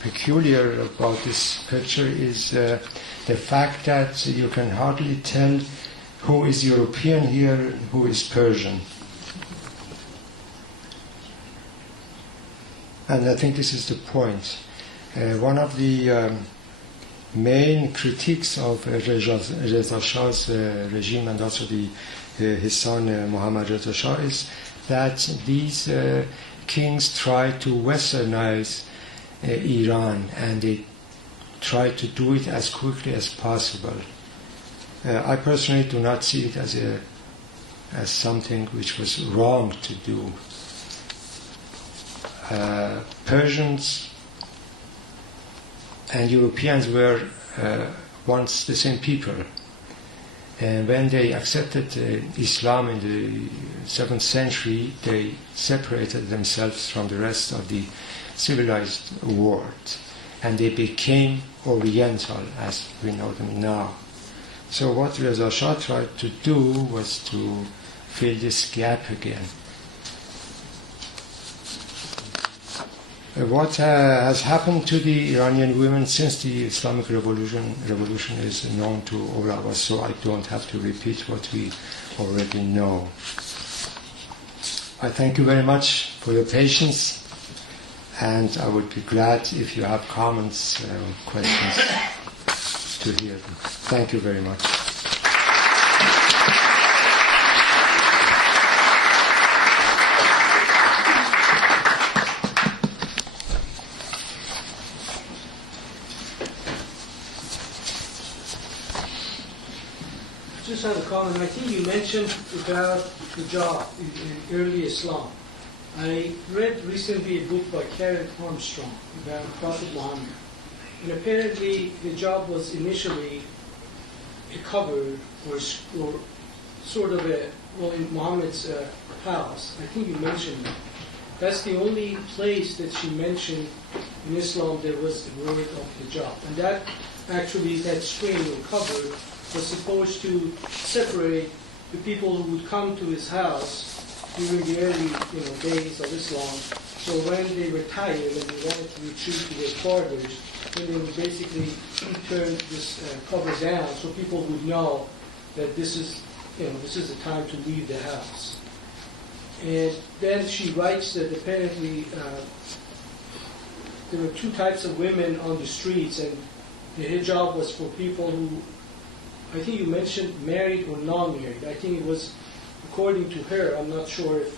peculiar about this picture is the fact that you can hardly tell who is European here and who is Persian. And I think this is the point. One of the main critiques of Reza Shah's regime and also his son Mohammad Reza Shah is that these kings try to westernize Iran, and they try to do it as quickly as possible. I personally do not see it as something which was wrong to do. Persians and Europeans were once the same people. And when they accepted Islam in the 7th century, they separated themselves from the rest of the civilized world, and they became Oriental as we know them now. So what Reza Shah tried to do was to fill this gap again. What has happened to the Iranian women since the Islamic revolution is known to all of us, so I don't have to repeat what we already know. I thank you very much for your patience, and I would be glad if you have comments or questions to hear them. Thank you very much. Just have a comment. I think you mentioned about hijab in early Islam. I read recently a book by Karen Armstrong about Prophet Muhammad. And apparently hijab was initially a cover or sort of in Muhammad's house. I think you mentioned that. That's the only place that she mentioned in Islam there was the word of hijab. And that actually, that screen or cover was supposed to separate the people who would come to his house during the early days of Islam. So when they were tired and they wanted to retreat to their quarters, then they would basically turn this cover down so people would know that this is the time to leave the house. And then she writes that apparently there were two types of women on the streets, and the hijab was for people who, I think you mentioned married or non-married. I think it was, according to her, I'm not sure if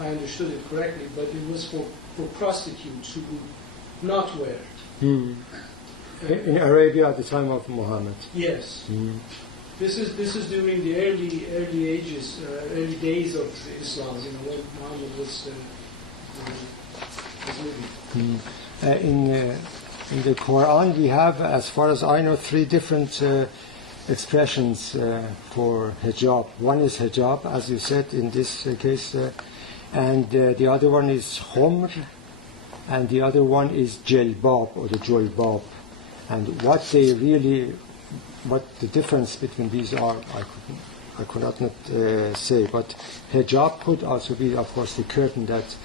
I understood it correctly, but it was for prostitutes who would not wear it. In Arabia at the time of Muhammad. Yes. This is during the early days of Islam, when Muhammad was living. In the Quran, we have, as far as I know, 3 different expressions for hijab. One is hijab, as you said in this case, and the other one is khumr, and the other one is jilbab or the julbab. And what the difference between these are, I could not say. But hijab could also be, of course, the curtain that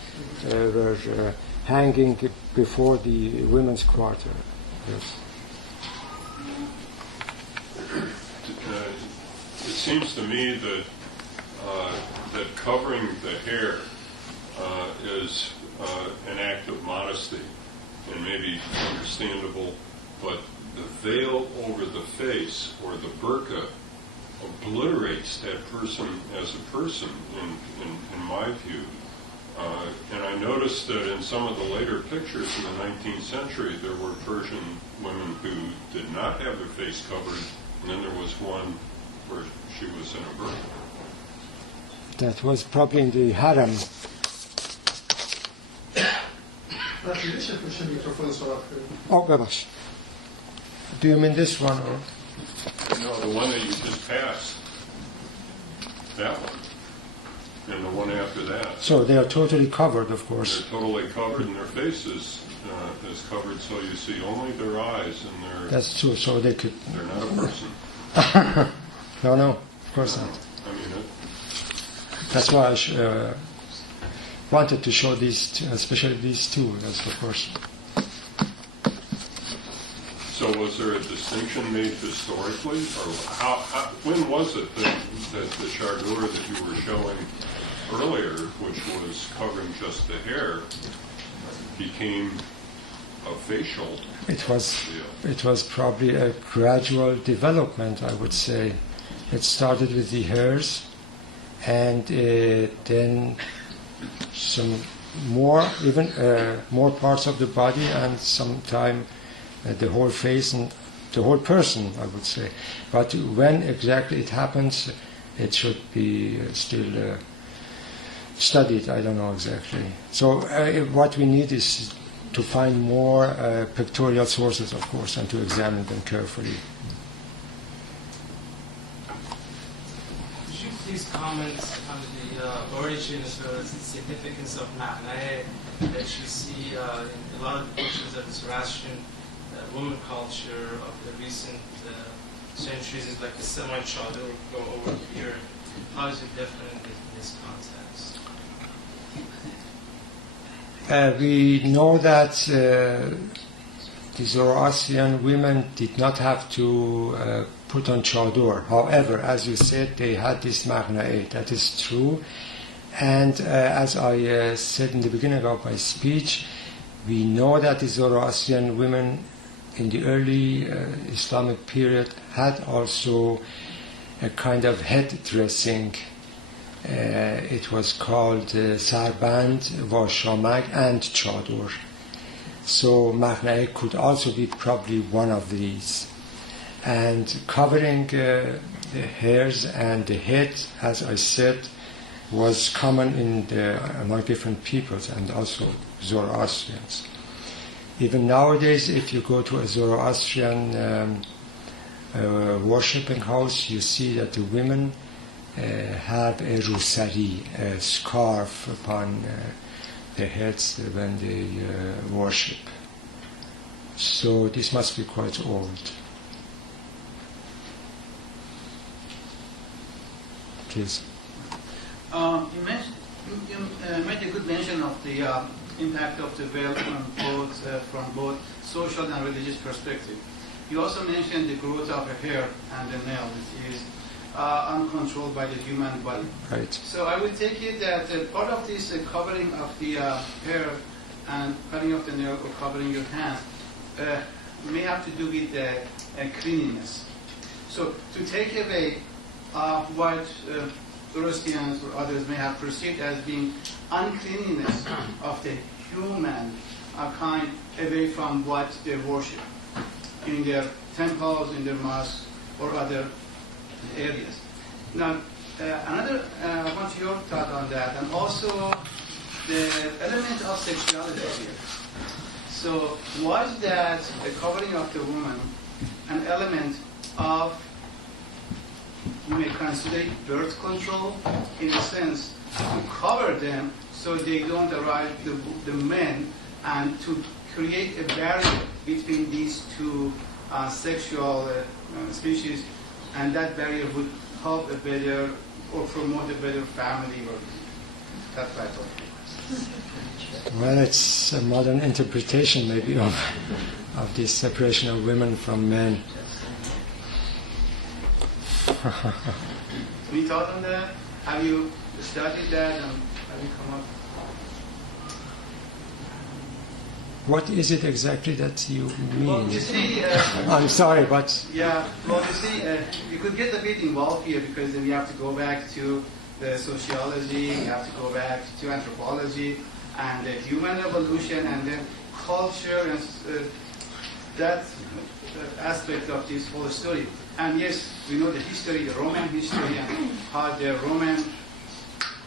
were hanging before the women's quarter. Yes. It seems to me that that covering the hair is an act of modesty, and maybe understandable, but the veil over the face, or the burqa, obliterates that person as a person, in my view. And I noticed that in some of the later pictures in the 19th century, there were Persian women who did not have their face covered, and then there was one where she was in a burqa. That was probably in the harem. Oh, gosh. Do you mean this one? Or? No, the one that you just passed. That one. And the one after that. So they are totally covered, of course. They're totally covered, and their faces is covered, so you see only their eyes, and they're... That's true, so they could... They're not a person. No, of course not. I mean, That's why I wanted to show these, especially these two. That's the first. So was there a distinction made historically, or when was it that the chador that you were showing earlier, which was covering just the hair, became a facial? It was probably a gradual development, I would say. It started with the hairs, and then some more, even more parts of the body, and sometime the whole face and the whole person, I would say. But when exactly it happens, it should be still studied. I don't know exactly. So what we need is to find more pictorial sources, of course, and to examine them carefully. Could you please comment on the origin as well as the significance of ma'na'e that you see in a lot of the pictures of the Zoroastrian woman culture of the recent centuries, is like the semi-chador go over here. How is it different in this context? We know that the Zoroastrian women did not have to put on chador. However, as you said, they had this ma'na'e. That is true. And as I said in the beginning of my speech, we know that the Zoroastrian women in the early Islamic period had also a kind of head dressing. It was called sarband, vashamag, and chador. So ma'na'e could also be probably one of these. And covering the hairs and the head, as I said, was common among different peoples and also Zoroastrians. Even nowadays, if you go to a Zoroastrian worshipping house, you see that the women have a rusari, a scarf upon their heads when they worship. So this must be quite old. Please. You made a good mention of the impact of the veil from both social and religious perspective. You also mentioned the growth of the hair and the nail, which is uncontrolled by the human body. Right. So I would take it that part of this covering of the hair and cutting off the nail or covering your hand may have to do with cleanliness. So to take away what Zoroastrians or others may have perceived as being uncleanliness of the human kind away from what they worship in their temples, in their mosques, or other areas. Now, I want your thought on that, and also the element of sexuality here. So, was that the covering of the woman an element of, you may consider birth control, in a sense, to cover them so they don't arrive the men, and to create a barrier between these two sexual species, and that barrier would help a better or promote a better family, or that type of. Well, it's a modern interpretation maybe of this separation of women from men. Any thought on that? Have you studied that, and have you come up? What is it exactly that you mean? Well, you see, I'm sorry, but... Yeah, well, you see, you could get a bit involved here, because then you have to go back to the sociology, you have to go back to anthropology, and the human evolution, and then culture, and that aspect of this whole story. And yes, we know the history, the Roman history, and how the Roman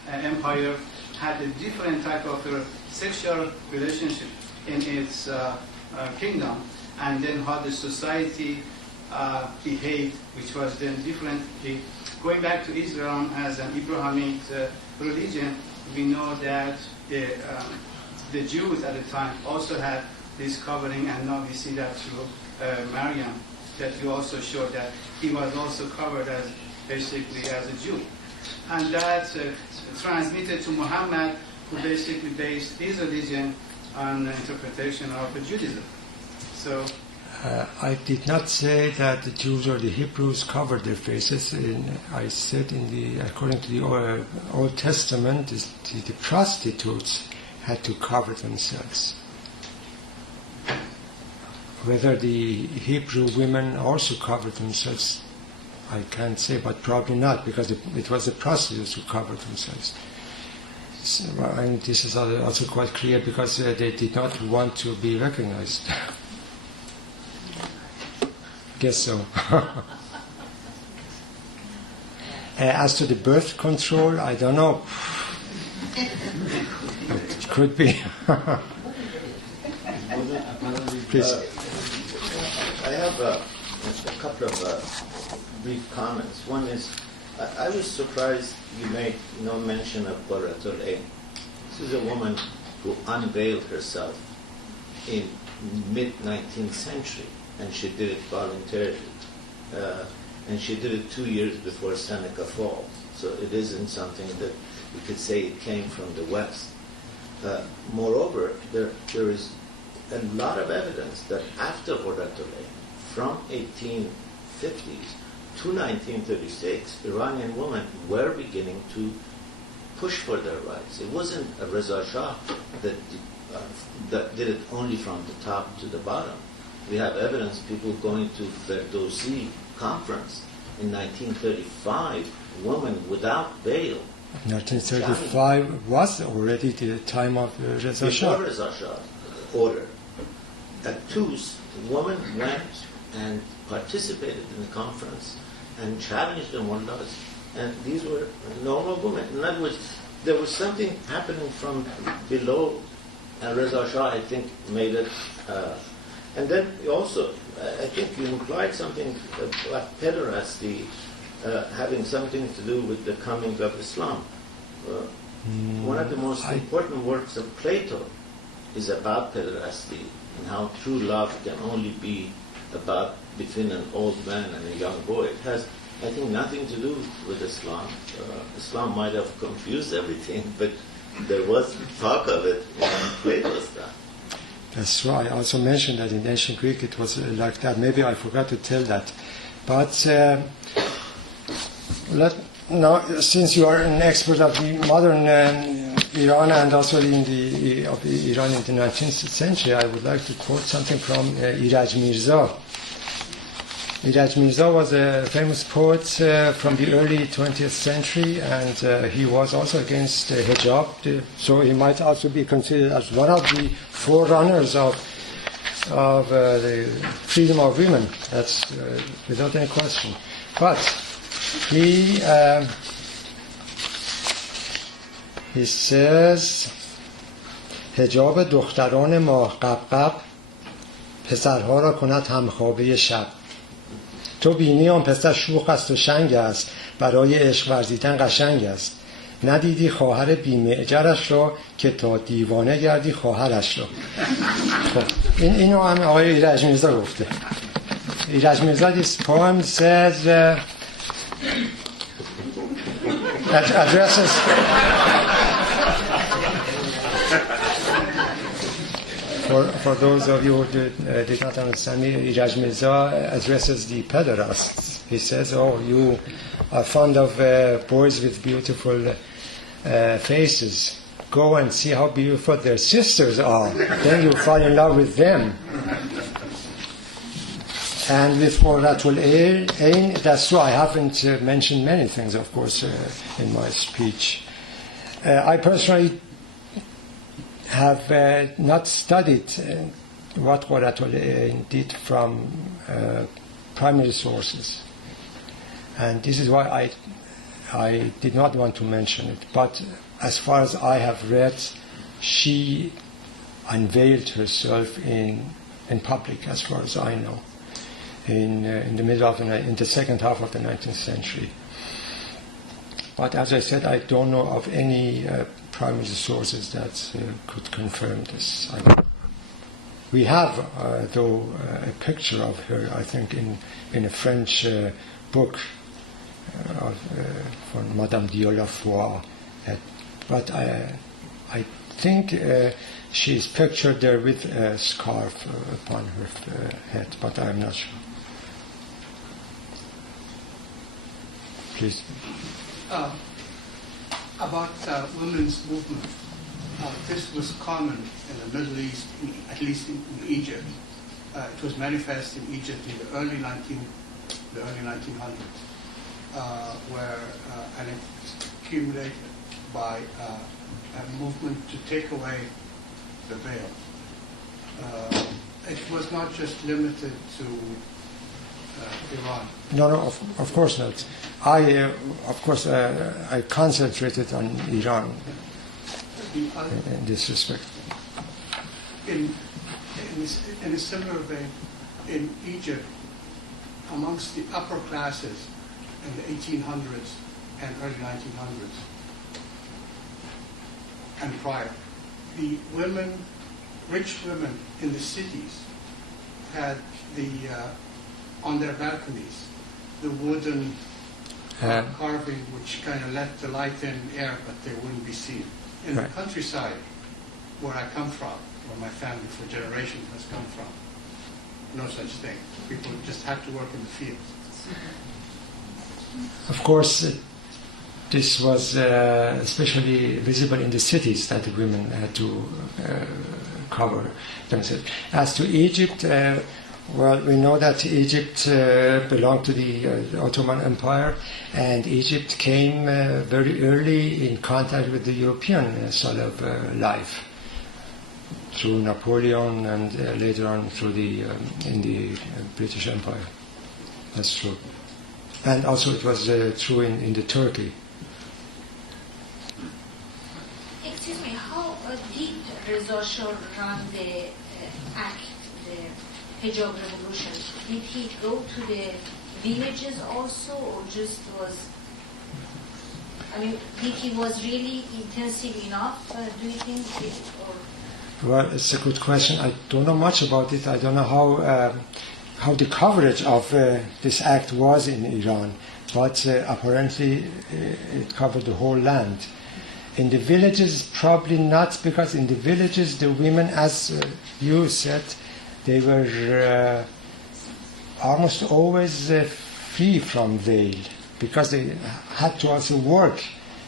Empire had a different type of sexual relationship in its kingdom, and then how the society behaved, which was then differently. Going back to Israel as an Abrahamic religion, we know that the Jews at the time also had this covering, and now we see that through Maryam, that you also showed that he was also covered as basically as a Jew. and that transmitted to Muhammad, who basically based his religion on the interpretation of Judaism. So I did not say that the Jews or the Hebrews covered their faces. I said according to the Old Testament, the prostitutes had to cover themselves. Whether the Hebrew women also covered themselves, I can't say, but probably not, because it was the prostitutes who covered themselves. So, and this is also quite clear because they did not want to be recognized. Guess so. As to the birth control, I don't know. It could be. Please. I have a couple of brief comments. One is, I was surprised you made no mention of Qurratul Ayn. This is a woman who unveiled herself in mid-19th century, and she did it voluntarily. And she did it 2 years before Seneca Falls. So it isn't something that you could say it came from the West. Moreover, there is a lot of evidence that after Qurratul Ayn, from 1850s to 1936, Iranian women were beginning to push for their rights. It wasn't a Reza Shah that did it only from the top to the bottom. We have evidence people going to Ferdowsi conference in 1935, women without bail. 1935 was already the time of Reza Shah. Before Reza Shah's order. At Tus, women went and participated in the conference and challenged them one another. And these were normal women. In other words, there was something happening from below, and Reza Shah, I think, made it. And then also, I think you implied something about pederasty having something to do with the coming of Islam. One of the most important works of Plato is about pederasty and how true love can only be about between an old man and a young boy. It has, I think, nothing to do with Islam. Islam might have confused everything, but there was talk of it in Plato's time. That's right. I also mentioned that in ancient Greek it was like that. Maybe I forgot to tell that. But now, since you are an expert of the modern Iran and also of the Iran in the 19th century, I would like to quote something from Iraj Mirza. Iraj Mirza was a famous poet from the early 20th century, and he was also against hijab, so he might also be considered as one of the forerunners of the freedom of women. That's without any question. But he says, حجاب دختران ماه قبقب پسرها را کند همخوابه شب. تو بینی آن پسر شوخ است و شنگ است، برای عشق ورزیدن قشنگ است. ندیدی خواهر بی‌معجرش را که تا دیوانه گردی خواهرش را. خب اینو هم آقای ایرج میرزا گفته. ایرج میرزا this poem says addresses For those of you who did not understand me, Iraj Mirza addresses the pederasts. He says, oh, you are fond of boys with beautiful faces. Go and see how beautiful their sisters are. Then you'll fall in love with them. And with Qurratul Ayn, that's true. I haven't mentioned many things, of course, in my speech. I personally have not studied what Qurratul Ayn did from primary sources. And this is why I did not want to mention it. But as far as I have read, she unveiled herself in public, as far as I know, in the second half of the 19th century. But as I said, I don't know of any primary sources that could confirm this. We have, though, a picture of her, I think, in a French book for Madame Dieu-Lafoy. But I think she is pictured there with a scarf upon her head, but I'm not sure. Please. About women's movement. This was common in the Middle East, at least in Egypt. It was manifest in Egypt in the early 1900s, and it accumulated by a movement to take away the veil. It was not just limited to Iran. No, of course not. I concentrated on Iran in this respect. In a similar vein, in Egypt, amongst the upper classes in the 1800s and early 1900s and prior, the women, rich women in the cities had on their balconies, the wooden carving which kind of let the light in air, but they wouldn't be seen. In the countryside, where I come from, where my family for generations has come from, no such thing. People just had to work in the fields. Of course, this was especially visible in the cities that the women had to cover themselves. As to Egypt, well, we know that Egypt belonged to the Ottoman Empire, and Egypt came very early in contact with the European style of life through Napoleon and later on through in the British Empire. That's true. And also it was true in the Turkey. Excuse me, how did Reza Shah run the act, the hijab revolution? Did he go to the villages also, or just was, did he was really intensive enough, do you think? Well, it's a good question. I don't know much about it. I don't know how the coverage of this act was in Iran, but apparently it covered the whole land. In the villages, probably not, because in the villages, the women, as you said, they were almost always free from veil, because they had to also work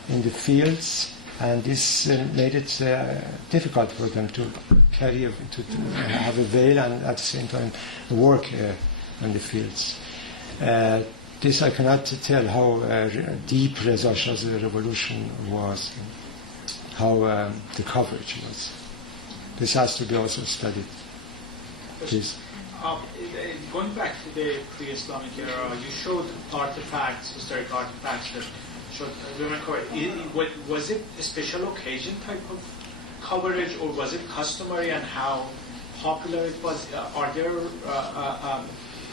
in the fields, and this made it difficult for them to carry, to have a veil and at the same time work in the fields. This I cannot tell how deep Reza Shah's revolution was, how the coverage was. This has to be also studied. Please. Going back to the pre-Islamic era, you showed artifacts, historic artifacts that showed women coverage. Was it a special occasion type of coverage, or was it customary, and how popular it was? Are there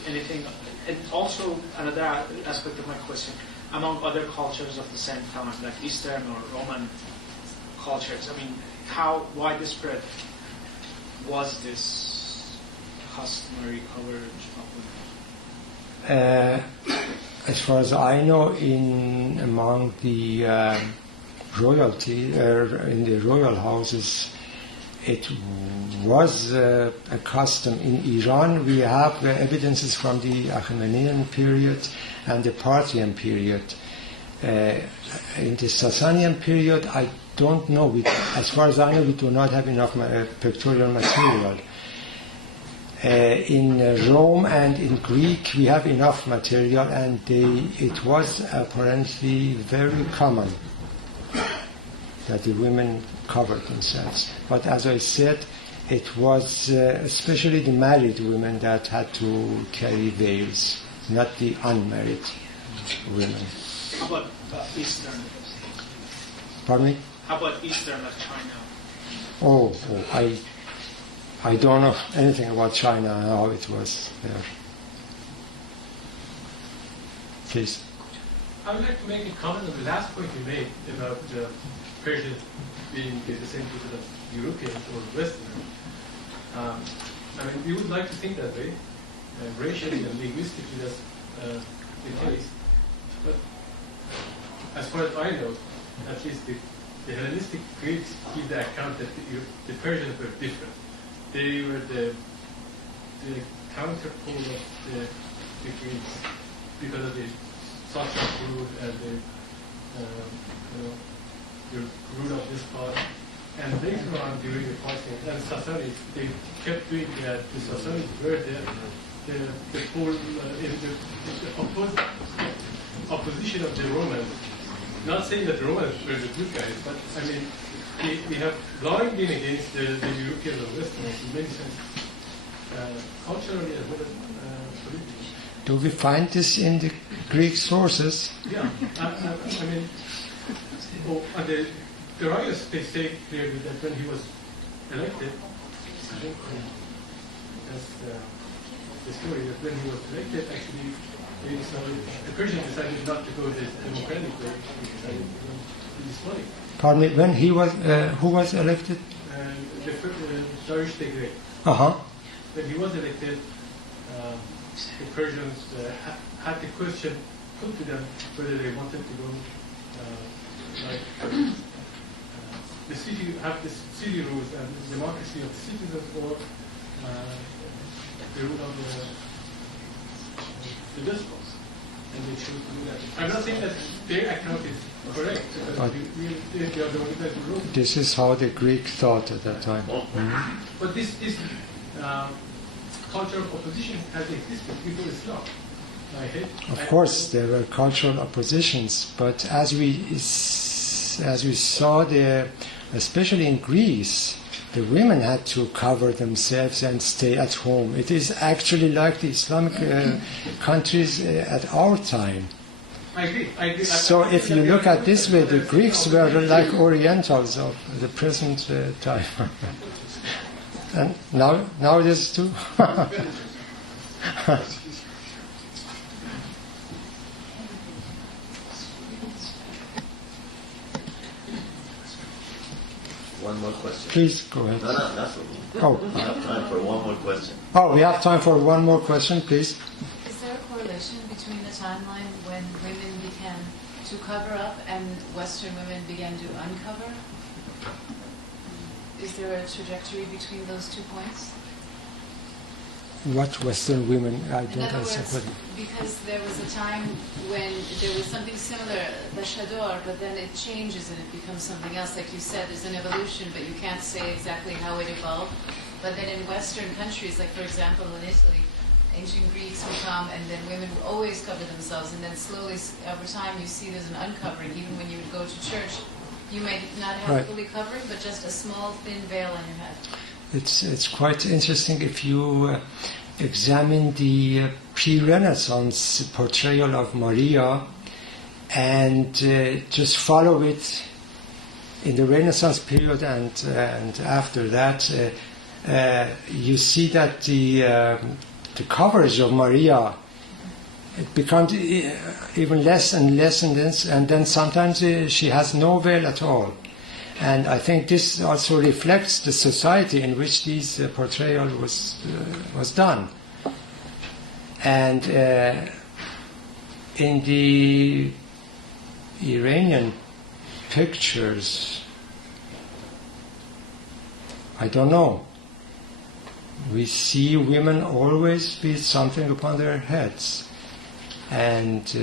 anything? And also another aspect of my question, among other cultures of the same time, like Eastern or Roman cultures, how widespread was this customary coverage of women? As far as I know, among the royalty, in the royal houses, it was a custom. In Iran, we have evidences from the Achaemenian period and the Parthian period. In the Sasanian period, I don't know. As far as I know, we do not have enough pictorial material. In Rome and in Greek, we have enough material, and it was apparently very common that the women covered themselves. But as I said, it was especially the married women that had to carry veils, not the unmarried women. How about Eastern? Pardon me? How about Eastern, like China? Oh, I don't know anything about China and how it was there. Please. I would like to make a comment on the last point you made about Persians being the same people as Europeans or Westerners. We would like to think that way, racially and linguistically that's the case. But as far as I know, at least the Hellenistic Greeks give the account that the Persians were different. They were the counterpole of the Greeks because of the social rule and the rule of this part. And later on, during the fighting, and Sassanids, they kept doing that. The Sassanids were the whole opposition of the Romans. Not saying that the Romans were the good guys, but I mean, we have long been against the Europeans and Westerners in many senses, culturally as well as politically. Do we find this in the Greek sources? Yeah, I mean, the Darius, they say clearly that when he was elected, I think that's the story, that when he was elected, actually, the Persians decided not to go this democratic way. They decided to go this way. Pardon me, when he was, who was elected? Darius the Great. Uh-huh. When he was elected, the Persians had the question put to them whether they wanted to go the city, have the city rules and the democracy of the citizens, or the rule of the despots, and they chose to do that. I'm not saying that their account is correct, because they are the ones that wrote. This is how the Greeks thought at that time. Mm-hmm. But this culture of opposition has existed before Islam. Of course, there were cultural oppositions, but as we saw there, especially in Greece, the women had to cover themselves and stay at home. It is actually like the Islamic countries at our time. I agree. So if you look at this way, the Greeks were like Orientals of the present time. And now it is too. One more question. Please go ahead. No, that's okay. Oh. We have time for one more question. Oh, we have time for one more question, please. Is there a correlation between the timeline when women began to cover up and Western women began to uncover? Is there a trajectory between those 2 points? What Western women? I don't In other understand. words, because there was a time when there was something similar, the chador, but then it changes and it becomes something else. Like you said, there's an evolution, but you can't say exactly how it evolved. But then in Western countries, like for example in Italy, ancient Greeks would come and then women would always cover themselves, and then slowly over time you see there's an uncovering. Even when you would go to church, you may not have fully covering, but just a small thin veil on your head. It's quite interesting if you examine the pre-Renaissance portrayal of Maria and just follow it in the Renaissance period and after that, you see that the coverage of Maria, it becomes even less and less and less, and then sometimes she has no veil at all. And I think this also reflects the society in which this portrayal was done. And in the Iranian pictures, I don't know. We see women always with something upon their heads. And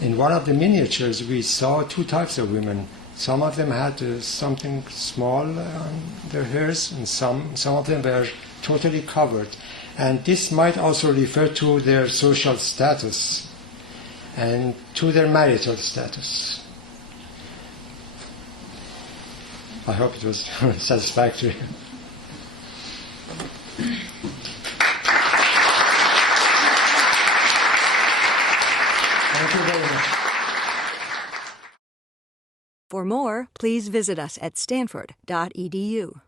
in one of the miniatures, we saw two types of women. Some of them had something small on their hairs, and some of them were totally covered. And this might also refer to their social status and to their marital status. I hope it was satisfactory. Thank you very much. For more, please visit us at stanford.edu.